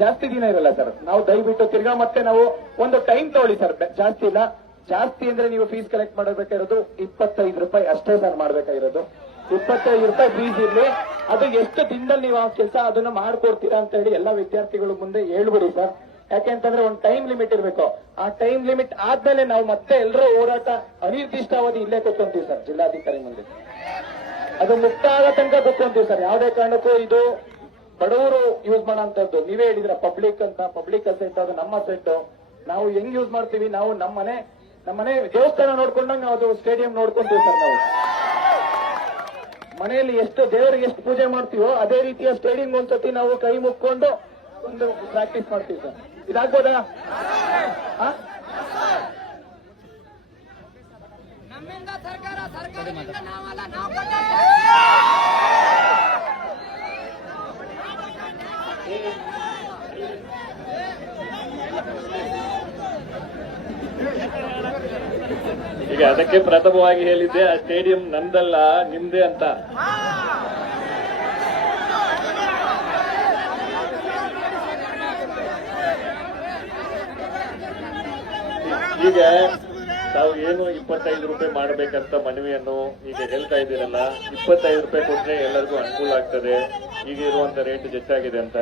ಜಾಸ್ತಿ ದಿನ ಇರಲ್ಲ ಸರ್ ನಾವು ದಯವಿಟ್ಟು ತಿರ್ಗಾ ಮತ್ತೆ ನಾವು ಒಂದು ಟೈಮ್ ತಗೊಳ್ಳಿ ಸರ್ ಜಾಸ್ತಿ ಇಲ್ಲ ಜಾಸ್ತಿ ಅಂದ್ರೆ ನೀವು ಫೀಸ್ ಕಲೆಕ್ಟ್ ಮಾಡಬೇಕಾಗಿರೋದು ಇಪ್ಪತ್ತೈದು ರೂಪಾಯಿ ಅಷ್ಟೇ ಸರ್ ಮಾಡ್ಬೇಕಾಗಿರೋದು ಇಪ್ಪತ್ತೈದು ರೂಪಾಯಿ ಫೀಸ್ ಇರ್ಲಿ ಅದು ಎಷ್ಟು ದಿನದಲ್ಲಿ ನೀವು ಆ ಕೆಲಸ ಅದನ್ನ ಮಾಡ್ಕೊಡ್ತೀರಾ ಅಂತ ಹೇಳಿ ಎಲ್ಲಾ ವಿದ್ಯಾರ್ಥಿಗಳು ಮುಂದೆ ಹೇಳ್ಬಿಡಿ ಸರ್ ಯಾಕೆಂತಂದ್ರೆ ಒಂದು ಟೈಮ್ ಲಿಮಿಟ್ ಇರಬೇಕು ಆ ಟೈಮ್ ಲಿಮಿಟ್ ಆದ್ಮೇಲೆ ನಾವು ಮತ್ತೆ ಎಲ್ಲರೂ ಹೋರಾಟ ಅನಿರ್ದಿಷ್ಟಾವಧಿ ಇಲ್ಲೇ ಕೊಟ್ಟಂತೀವಿ ಸರ್ ಜಿಲ್ಲಾಧಿಕಾರಿ ಮುಂದೆ ಅದು ಮುಕ್ತ ಆದ ತನಕ ಗೊತ್ಕೊಂತೀವಿ ಸರ್ ಯಾವುದೇ ಕಾರಣಕ್ಕೂ ಇದು ಬಡವರು ಯೂಸ್ ಮಾಡೋಂಥದ್ದು ನೀವೇ ಹೇಳಿದ್ರ ಪಬ್ಲಿಕ್ ಅಂತ ಪಬ್ಲಿಕ್ ಅಸೆಟ್ ಅದು ನಮ್ಮ ಸೆಟ್ ನಾವು ಹೆಂಗ್ ಯೂಸ್ ಮಾಡ್ತೀವಿ ನಾವು ನಮ್ಮನೆ ನಮ್ಮನೆ ದೇವಸ್ಥಾನ ನೋಡ್ಕೊಂಡಂಗೆ ನಾವು ಅದು ಸ್ಟೇಡಿಯಂ ನೋಡ್ಕೊಂತೀವಿ ಸರ್ ನಾವು ಮನೆಯಲ್ಲಿ ಎಷ್ಟು ದೇವರಿಗೆ ಎಷ್ಟು ಪೂಜೆ ಮಾಡ್ತೀವೋ ಅದೇ ರೀತಿಯ ಸ್ಟೇಡಿಯಂ ಒಂದ್ಸತಿ ನಾವು ಕೈ ಮುಕ್ಕೊಂಡು ಒಂದು ಪ್ರಾಕ್ಟೀಸ್ ಮಾಡ್ತೀವಿ ಸರ್ ಇದಾಗ್ಬೋದಾ ಸರ್ಕಾರ ಈಗ ಅದಕ್ಕೆ ಪ್ರಥಮವಾಗಿ ಹೇಳಿದ್ದೆ ಆ ಸ್ಟೇಡಿಯಂ ನಂದಲ್ಲ ನಿಮ್ದೇ ಅಂತ ಈಗ ತಾವು ಏನು ಇಪ್ಪತ್ತೈದು ರೂಪಾಯಿ ಮಾಡಬೇಕಂತ ಮನವಿಯನ್ನು ಈಗ ಹೇಳ್ತಾ ಇದ್ದೀರಲ್ಲ ಇಪ್ಪತ್ತೈದು ರೂಪಾಯಿ ಕೊಟ್ಟರೆ ಎಲ್ಲರಿಗೂ ಅನುಕೂಲ ಆಗ್ತದೆ ಈಗ ಇರುವಂತ ರೇಟ್ ಹೆಚ್ಚಾಗಿದೆ ಅಂತ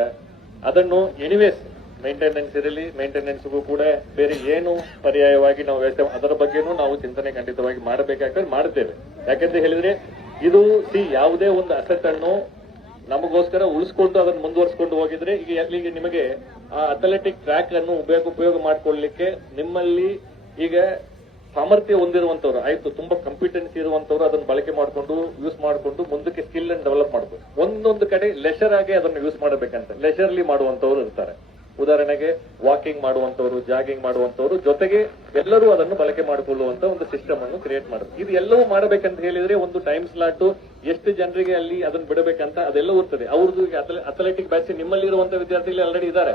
ಅದನ್ನು ಎನಿವೇಸ್ ಮೇಂಟೆನೆನ್ಸ್ ಇರಲಿ ಮೇಂಟೆನೆನ್ಸ್ಗೂ ಕೂಡ ಬೇರೆ ಏನು ಪರ್ಯಾಯವಾಗಿ ನಾವು ವ್ಯವಸ್ಥೆ ಅದರ ಬಗ್ಗೆನೂ ನಾವು ಚಿಂತನೆ ಖಂಡಿತವಾಗಿ ಮಾಡಬೇಕಾಗ್ತದೆ ಮಾಡುತ್ತೇವೆ ಯಾಕಂತ ಹೇಳಿದ್ರೆ ಇದು ಸಿ ಯಾವುದೇ ಒಂದು ಅಸೆಟ್ ಅನ್ನು ನಮಗೋಸ್ಕರ ಉಳಿಸ್ಕೊಂಡು ಅದನ್ನು ಮುಂದುವರಿಸಿಕೊಂಡು ಹೋಗಿದ್ರೆ ಈಗ ಅಲ್ಲಿಗೆ ನಿಮಗೆ ಆ ಅಥ್ಲೆಟಿಕ್ ಟ್ರ್ಯಾಕ್ ಅನ್ನು ಉಪಯೋಗ ಉಪಯೋಗ ಮಾಡಿಕೊಳ್ಳಲಿಕ್ಕೆ ನಿಮ್ಮಲ್ಲಿ ಈಗ ಸಾಮರ್ಥ್ಯ ಹೊಂದಿರುವಂತವ್ರು ಆಯ್ತು ತುಂಬಾ ಕಂಪಿಟೆನ್ಸಿ ಇರುವಂತವ್ರು ಅದನ್ನ ಬಳಕೆ ಮಾಡಿಕೊಂಡು ಯೂಸ್ ಮಾಡಿಕೊಂಡು ಮುಂದಕ್ಕೆ ಸ್ಕಿಲ್ ಅನ್ನು ಡೆವಲಪ್ ಮಾಡಬಹುದು ಒಂದೊಂದು ಕಡೆ ಲೆಷರ್ ಆಗಿ ಅದನ್ನು ಯೂಸ್ ಮಾಡಬೇಕಂತ ಲೆಷರ್ಲಿ ಮಾಡುವಂತವ್ರು ಇರ್ತಾರೆ ಉದಾಹರಣೆಗೆ ವಾಕಿಂಗ್ ಮಾಡುವಂತವ್ರು ಜಾಗಿಂಗ್ ಮಾಡುವಂತವ್ರು ಜೊತೆಗೆ ಎಲ್ಲರೂ ಅದನ್ನು ಬಳಕೆ ಮಾಡಿಕೊಳ್ಳುವಂತ ಒಂದು ಸಿಸ್ಟಮ್ ಅನ್ನು ಕ್ರಿಯೇಟ್ ಮಾಡಬೇಕು ಇದು ಎಲ್ಲವೂ ಮಾಡಬೇಕಂತ ಹೇಳಿದ್ರೆ ಒಂದು ಟೈಮ್ ಸ್ಲಾಟ್ ಎಷ್ಟು ಜನರಿಗೆ ಅಲ್ಲಿ ಅದನ್ನ ಬಿಡಬೇಕಂತ ಅದೆಲ್ಲ ಇರ್ತದೆ ಅವ್ರದ್ದು ಅಥ್ಲೆಟಿಕ್ ಬ್ಯಾಚ್ ನಿಮ್ಮಲ್ಲಿ ಇರುವಂತ ವಿದ್ಯಾರ್ಥಿಗಳು ಆಲ್ರೆಡಿ ಇದ್ದಾರೆ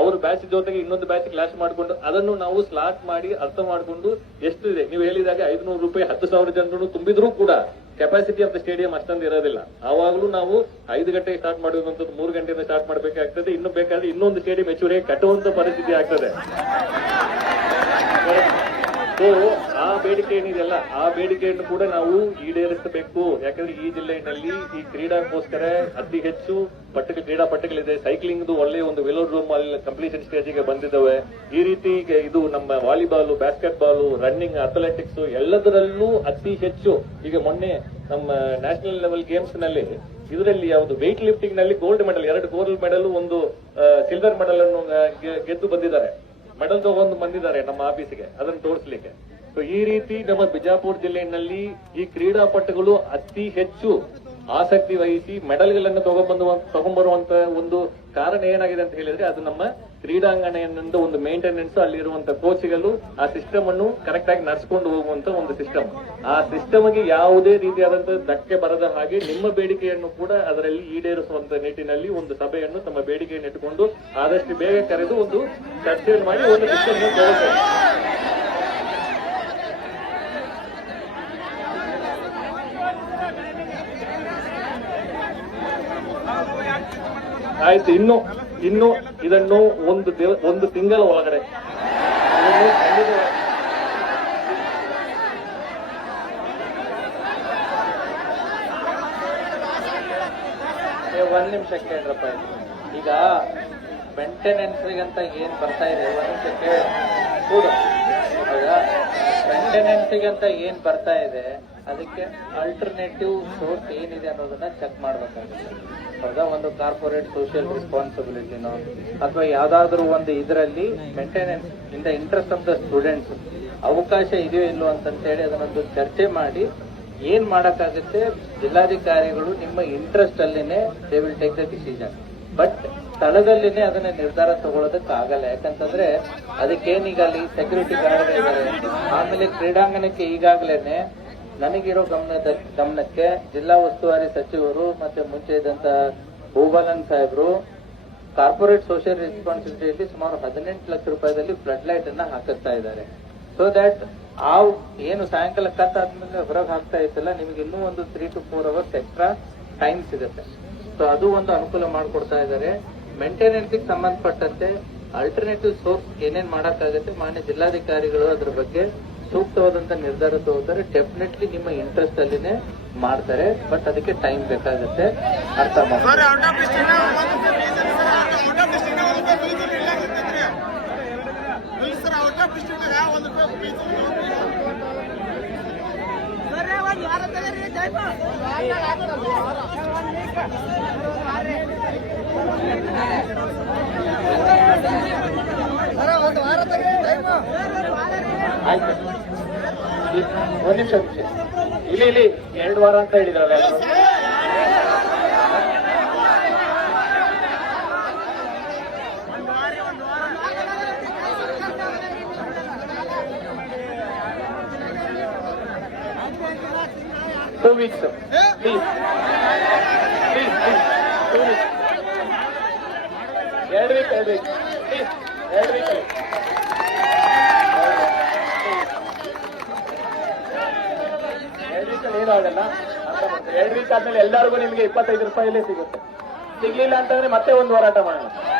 ಅವರು ಬ್ಯಾಚ್ ಜೊತೆಗೆ ಇನ್ನೊಂದು ಬ್ಯಾಚ್ ಕ್ಲಾಶ್ ಮಾಡಿಕೊಂಡು ಅದನ್ನು ನಾವು ಸ್ಲಾಟ್ ಮಾಡಿ ಅರ್ಥ ಮಾಡಿಕೊಂಡು ಎಷ್ಟಿದೆ ನೀವು ಹೇಳಿದಾಗ ಐದುನೂರು ರೂಪಾಯಿ ಹತ್ತು ಸಾವಿರ ಜನರು ತುಂಬಿದ್ರೂ ಕೂಡ ಕೆಪಾಸಿಟಿ ಆಫ್ ದ ಸ್ಟೇಡಿಯಂ ಅಷ್ಟೊಂದು ಇರೋದಿಲ್ಲ ಆವಾಗಲೂ ನಾವು ಐದು ಗಂಟೆಗೆ ಸ್ಟಾರ್ಟ್ ಮಾಡುವಂಥದ್ದು ಮೂರು ಗಂಟೆಯಿಂದ ಸ್ಟಾರ್ಟ್ ಮಾಡಬೇಕಾಗ್ತದೆ ಇನ್ನು ಬೇಕಾದ್ರೆ ಇನ್ನೊಂದು ಸ್ಟೇಡಿಯಂ ಹೆಚ್ಚುವರಿ ಕಟ್ಟುವಂತ ಪರಿಸ್ಥಿತಿ ಆಗ್ತದೆ ಸೊ ಆ ಬೇಡಿಕೆ ಏನಿದೆಯಲ್ಲ ಆ ಬೇಡಿಕೆಯನ್ನು ಕೂಡ ನಾವು ಈಡೇರಿಸಬೇಕು ಯಾಕಂದ್ರೆ ಈ ಜಿಲ್ಲೆಯಲ್ಲಿ ಈ ಕ್ರೀಡಾಕ್ಕೋಸ್ಕರ ಅತಿ ಹೆಚ್ಚು ಪಟ್ಟ ಕ್ರೀಡಾಪಟುಗಳಿದೆ ಸೈಕ್ಲಿಂಗ್ ಒಳ್ಳೆಯ ಒಂದು ವಿಲೋ ರೂಮ್ ಅಲ್ಲಿ ಕಂಪ್ಲೀಷನ್ ಸ್ಟೇಜಿಗೆ ಬಂದಿದ್ದಾವೆ ಈ ರೀತಿ ಇದು ನಮ್ಮ volleyball basket ball running athletics ಎಲ್ಲದರಲ್ಲೂ ಅತಿ ಹೆಚ್ಚು ಈಗ ಮೊನ್ನೆ ನಮ್ಮ ನ್ಯಾಷನಲ್ ಲೆವೆಲ್ ಗೇಮ್ಸ್ ನಲ್ಲಿ ಇದರಲ್ಲಿ ಯಾವುದು ವೆಯ್ಟ್ ಲಿಫ್ಟಿಂಗ್ ನಲ್ಲಿ ಗೋಲ್ಡ್ ಮೆಡಲ್ ಎರಡು ಗೋಲ್ಡ್ ಮೆಡಲ್ ಒಂದು ಸಿಲ್ವರ್ ಮೆಡಲ್ ಅನ್ನು ಗೆದ್ದು ಬಂದಿದ್ದಾರೆ ಮೆಡಲ್ ತಗೊಂಡು ಬಂದಿದ್ದಾರೆ ನಮ್ಮ ಆಫೀಸ್ಗೆ ಅದನ್ನು ತೋರಿಸ್ಲಿಕ್ಕೆ ಸೊ ಈ ರೀತಿ ನಮ್ಮ ಬಿಜಾಪುರ ಜಿಲ್ಲೆಯಲ್ಲಿ ಈ ಕ್ರೀಡಾಪಟುಗಳು ಅತಿ ಹೆಚ್ಚು ಆಸಕ್ತಿ ವಹಿಸಿ ಮೆಡಲ್ಗಳನ್ನು ತಗೊಂಡ್ಬಂದು ತಗೊಂಡ್ಬರುವಂತ ಒಂದು ಕಾರಣ ಏನಾಗಿದೆ ಅಂತ ಹೇಳಿದ್ರೆ ಅದು ನಮ್ಮ ಕ್ರೀಡಾಂಗಣದಿಂದ ಒಂದು ಮೇಂಟೆನೆನ್ಸ್ ಅಲ್ಲಿರುವಂತ ಕೋಚ್ಗಳು ಆ ಸಿಸ್ಟಮ್ ಅನ್ನು ಕರೆಕ್ಟ್ ಆಗಿ ನಡ್ಸ್ಕೊಂಡು ಹೋಗುವಂತ ಒಂದು ಸಿಸ್ಟಮ್ ಆ ಸಿಸ್ಟಮ್ಗೆ ಯಾವುದೇ ರೀತಿಯಾದಂತಹ ಧಕ್ಕೆ ಬರದ ಹಾಗೆ ನಿಮ್ಮ ಬೇಡಿಕೆಯನ್ನು ಕೂಡ ಅದರಲ್ಲಿ ಈಡೇರಿಸುವಂತ ನಿಟ್ಟಿನಲ್ಲಿ ಒಂದು ಸಭೆಯನ್ನು ತಮ್ಮ ಬೇಡಿಕೆಯನ್ನು ಇಟ್ಟುಕೊಂಡು ಆದಷ್ಟು ಬೇಗ ಕರೆದು ಒಂದು ಚರ್ಚೆಯನ್ನು ಮಾಡಿ ಒಂದು ಸಿಸ್ಟಮ್ ಆಯ್ತು ಇನ್ನು ಇನ್ನು ಇದನ್ನು ಒಂದು ಒಂದು ತಿಂಗಳ ಒಳಗಡೆ ಒಂದ್ ನಿಮಿಷ ಕೇಳ್ರಪ್ಪ ಈಗ ಮೆಂಟೆನೆನ್ಸ್ಗಂತ ಅಂತ ಏನ್ ಬರ್ತಾ ಇದೆ ಒಂದ್ ನಿಮಿಷ ಕೂಡ ಮೇಂಟೆನೆನ್ಸ್ಗೆ ಅಂತ ಏನ್ ಬರ್ತಾ ಇದೆ ಅದಕ್ಕೆ ಆಲ್ಟರ್ನೇಟಿವ್ ಸೋರ್ಸ್ ಏನಿದೆ ಅನ್ನೋದನ್ನ ಚೆಕ್ ಮಾಡ್ಬೇಕಾಗುತ್ತೆ ಹೌದಾ ಒಂದು ಕಾರ್ಪೊರೇಟ್ ಸೋಷಿಯಲ್ ರೆಸ್ಪಾನ್ಸಿಬಿಲಿಟಿನೋ ಅಥವಾ ಯಾವ್ದಾದ್ರು ಒಂದು ಇದರಲ್ಲಿ ಮೇಂಟೆನೆನ್ಸ್ ಇಂದ ಇಂಟ್ರೆಸ್ಟ್ ಆಫ್ ದ ಸ್ಟೂಡೆಂಟ್ಸ್ ಅವಕಾಶ ಇದೆಯೋ ಇಲ್ಲೋ ಹೇಳಿ ಅದನ್ನೊಂದು ಚರ್ಚೆ ಮಾಡಿ ಏನ್ ಮಾಡಕ್ಕಾಗುತ್ತೆ ಜಿಲ್ಲಾಧಿಕಾರಿಗಳು ನಿಮ್ಮ interest ಅಲ್ಲಿನೇ they will take the decision but ಸ್ಥಳದಲ್ಲಿನೇ ಅದನ್ನ ನಿರ್ಧಾರ ತಗೊಳ್ಳೋದಕ್ಕೆ ಆಗಲ್ಲ ಯಾಕಂತಂದ್ರೆ ಅದಕ್ಕೇನೀಗ ಅಲ್ಲಿ ಸೆಕ್ಯೂರಿಟಿ ಗಾರ್ಡ್ ಇದ್ದಾರೆ ಆಮೇಲೆ ಕ್ರೀಡಾಂಗಣಕ್ಕೆ ಈಗಾಗಲೇನೆ ನನಗಿರೋ ಗಮನದ ಗಮನಕ್ಕೆ ಜಿಲ್ಲಾ ಉಸ್ತುವಾರಿ ಸಚಿವರು ಮತ್ತೆ ಮುಂಚೆ ಇದ್ದಂತ ಭೂಬಾಲನ್ ಸಾಹೇಬ್ರು ಕಾರ್ಪೊರೇಟ್ ಸೋಷಿಯಲ್ ರೆಸ್ಪಾನ್ಸಿಬಿಲಿಟಿ ಸುಮಾರು ಹದಿನೆಂಟು ಲಕ್ಷ ರೂಪಾಯಿದಲ್ಲಿ ಫ್ಲಡ್ ಲೈಟ್ ಅನ್ನ ಹಾಕಿಸ್ತಾ ಇದ್ದಾರೆ ಸೊ ದಟ್ ಆ ಏನು ಸಾಯಂಕಾಲ ಆದ್ಮೇಲೆ ಹೊರಗೆ ಹಾಕ್ತಾ ಇತ್ತಲ್ಲ ನಿಮಗೆ ಇನ್ನೂ ಒಂದು three to four hours extra time ಸಿಗುತ್ತೆ ಸೊ ಅದು ಒಂದು ಅನುಕೂಲ ಮಾಡಿಕೊಡ್ತಾ ಇದ್ದಾರೆ ಮೇಂಟೆನೆನ್ಸ್ಗೆ ಸಂಬಂಧಪಟ್ಟಂತೆ ಆಲ್ಟರ್ನೇಟಿವ್ ಸೋರ್ಸ್ ಏನೇನ್ ಮಾಡಕ್ಕಾಗತ್ತೆ ಮಾನ್ಯ ಜಿಲ್ಲಾಧಿಕಾರಿಗಳು ಅದ್ರ ಬಗ್ಗೆ ಸೂಕ್ತವಾದಂತ ನಿರ್ಧಾರ ತಗೋತಾರೆ ಡೆಫಿನೆಟ್ಲಿ ನಿಮ್ಮ ಇಂಟ್ರೆಸ್ಟ್ ಅಲ್ಲಿನೇ ಮಾಡ್ತಾರೆ ಬಟ್ ಅದಕ್ಕೆ ಟೈಮ್ ಬೇಕಾಗುತ್ತೆ ಅರ್ಥ ಮಾಡ್ತಾರೆ ಆಯ್ತು ಒಂದ್ ನಿಮಿಷ ಇಲ್ಲಿ ಇಲ್ಲಿ ಎರಡು ವಾರ ಅಂತ ಹೇಳಿದ್ರಲ್ಲ two weeks please please please two weeks ಆದ್ಮೇಲೆ ಎಲ್ಲರಿಗೂ ನಿಮಗೆ ಇಪ್ಪತ್ತೈದು ರೂಪಾಯಿ ಸಿಗುತ್ತೆ ಸಿಗ್ಲಿಲ್ಲ ಅಂತಂದ್ರೆ ಮತ್ತೆ ಒಂದು ಹೋರಾಟ ಮಾಡೋಣ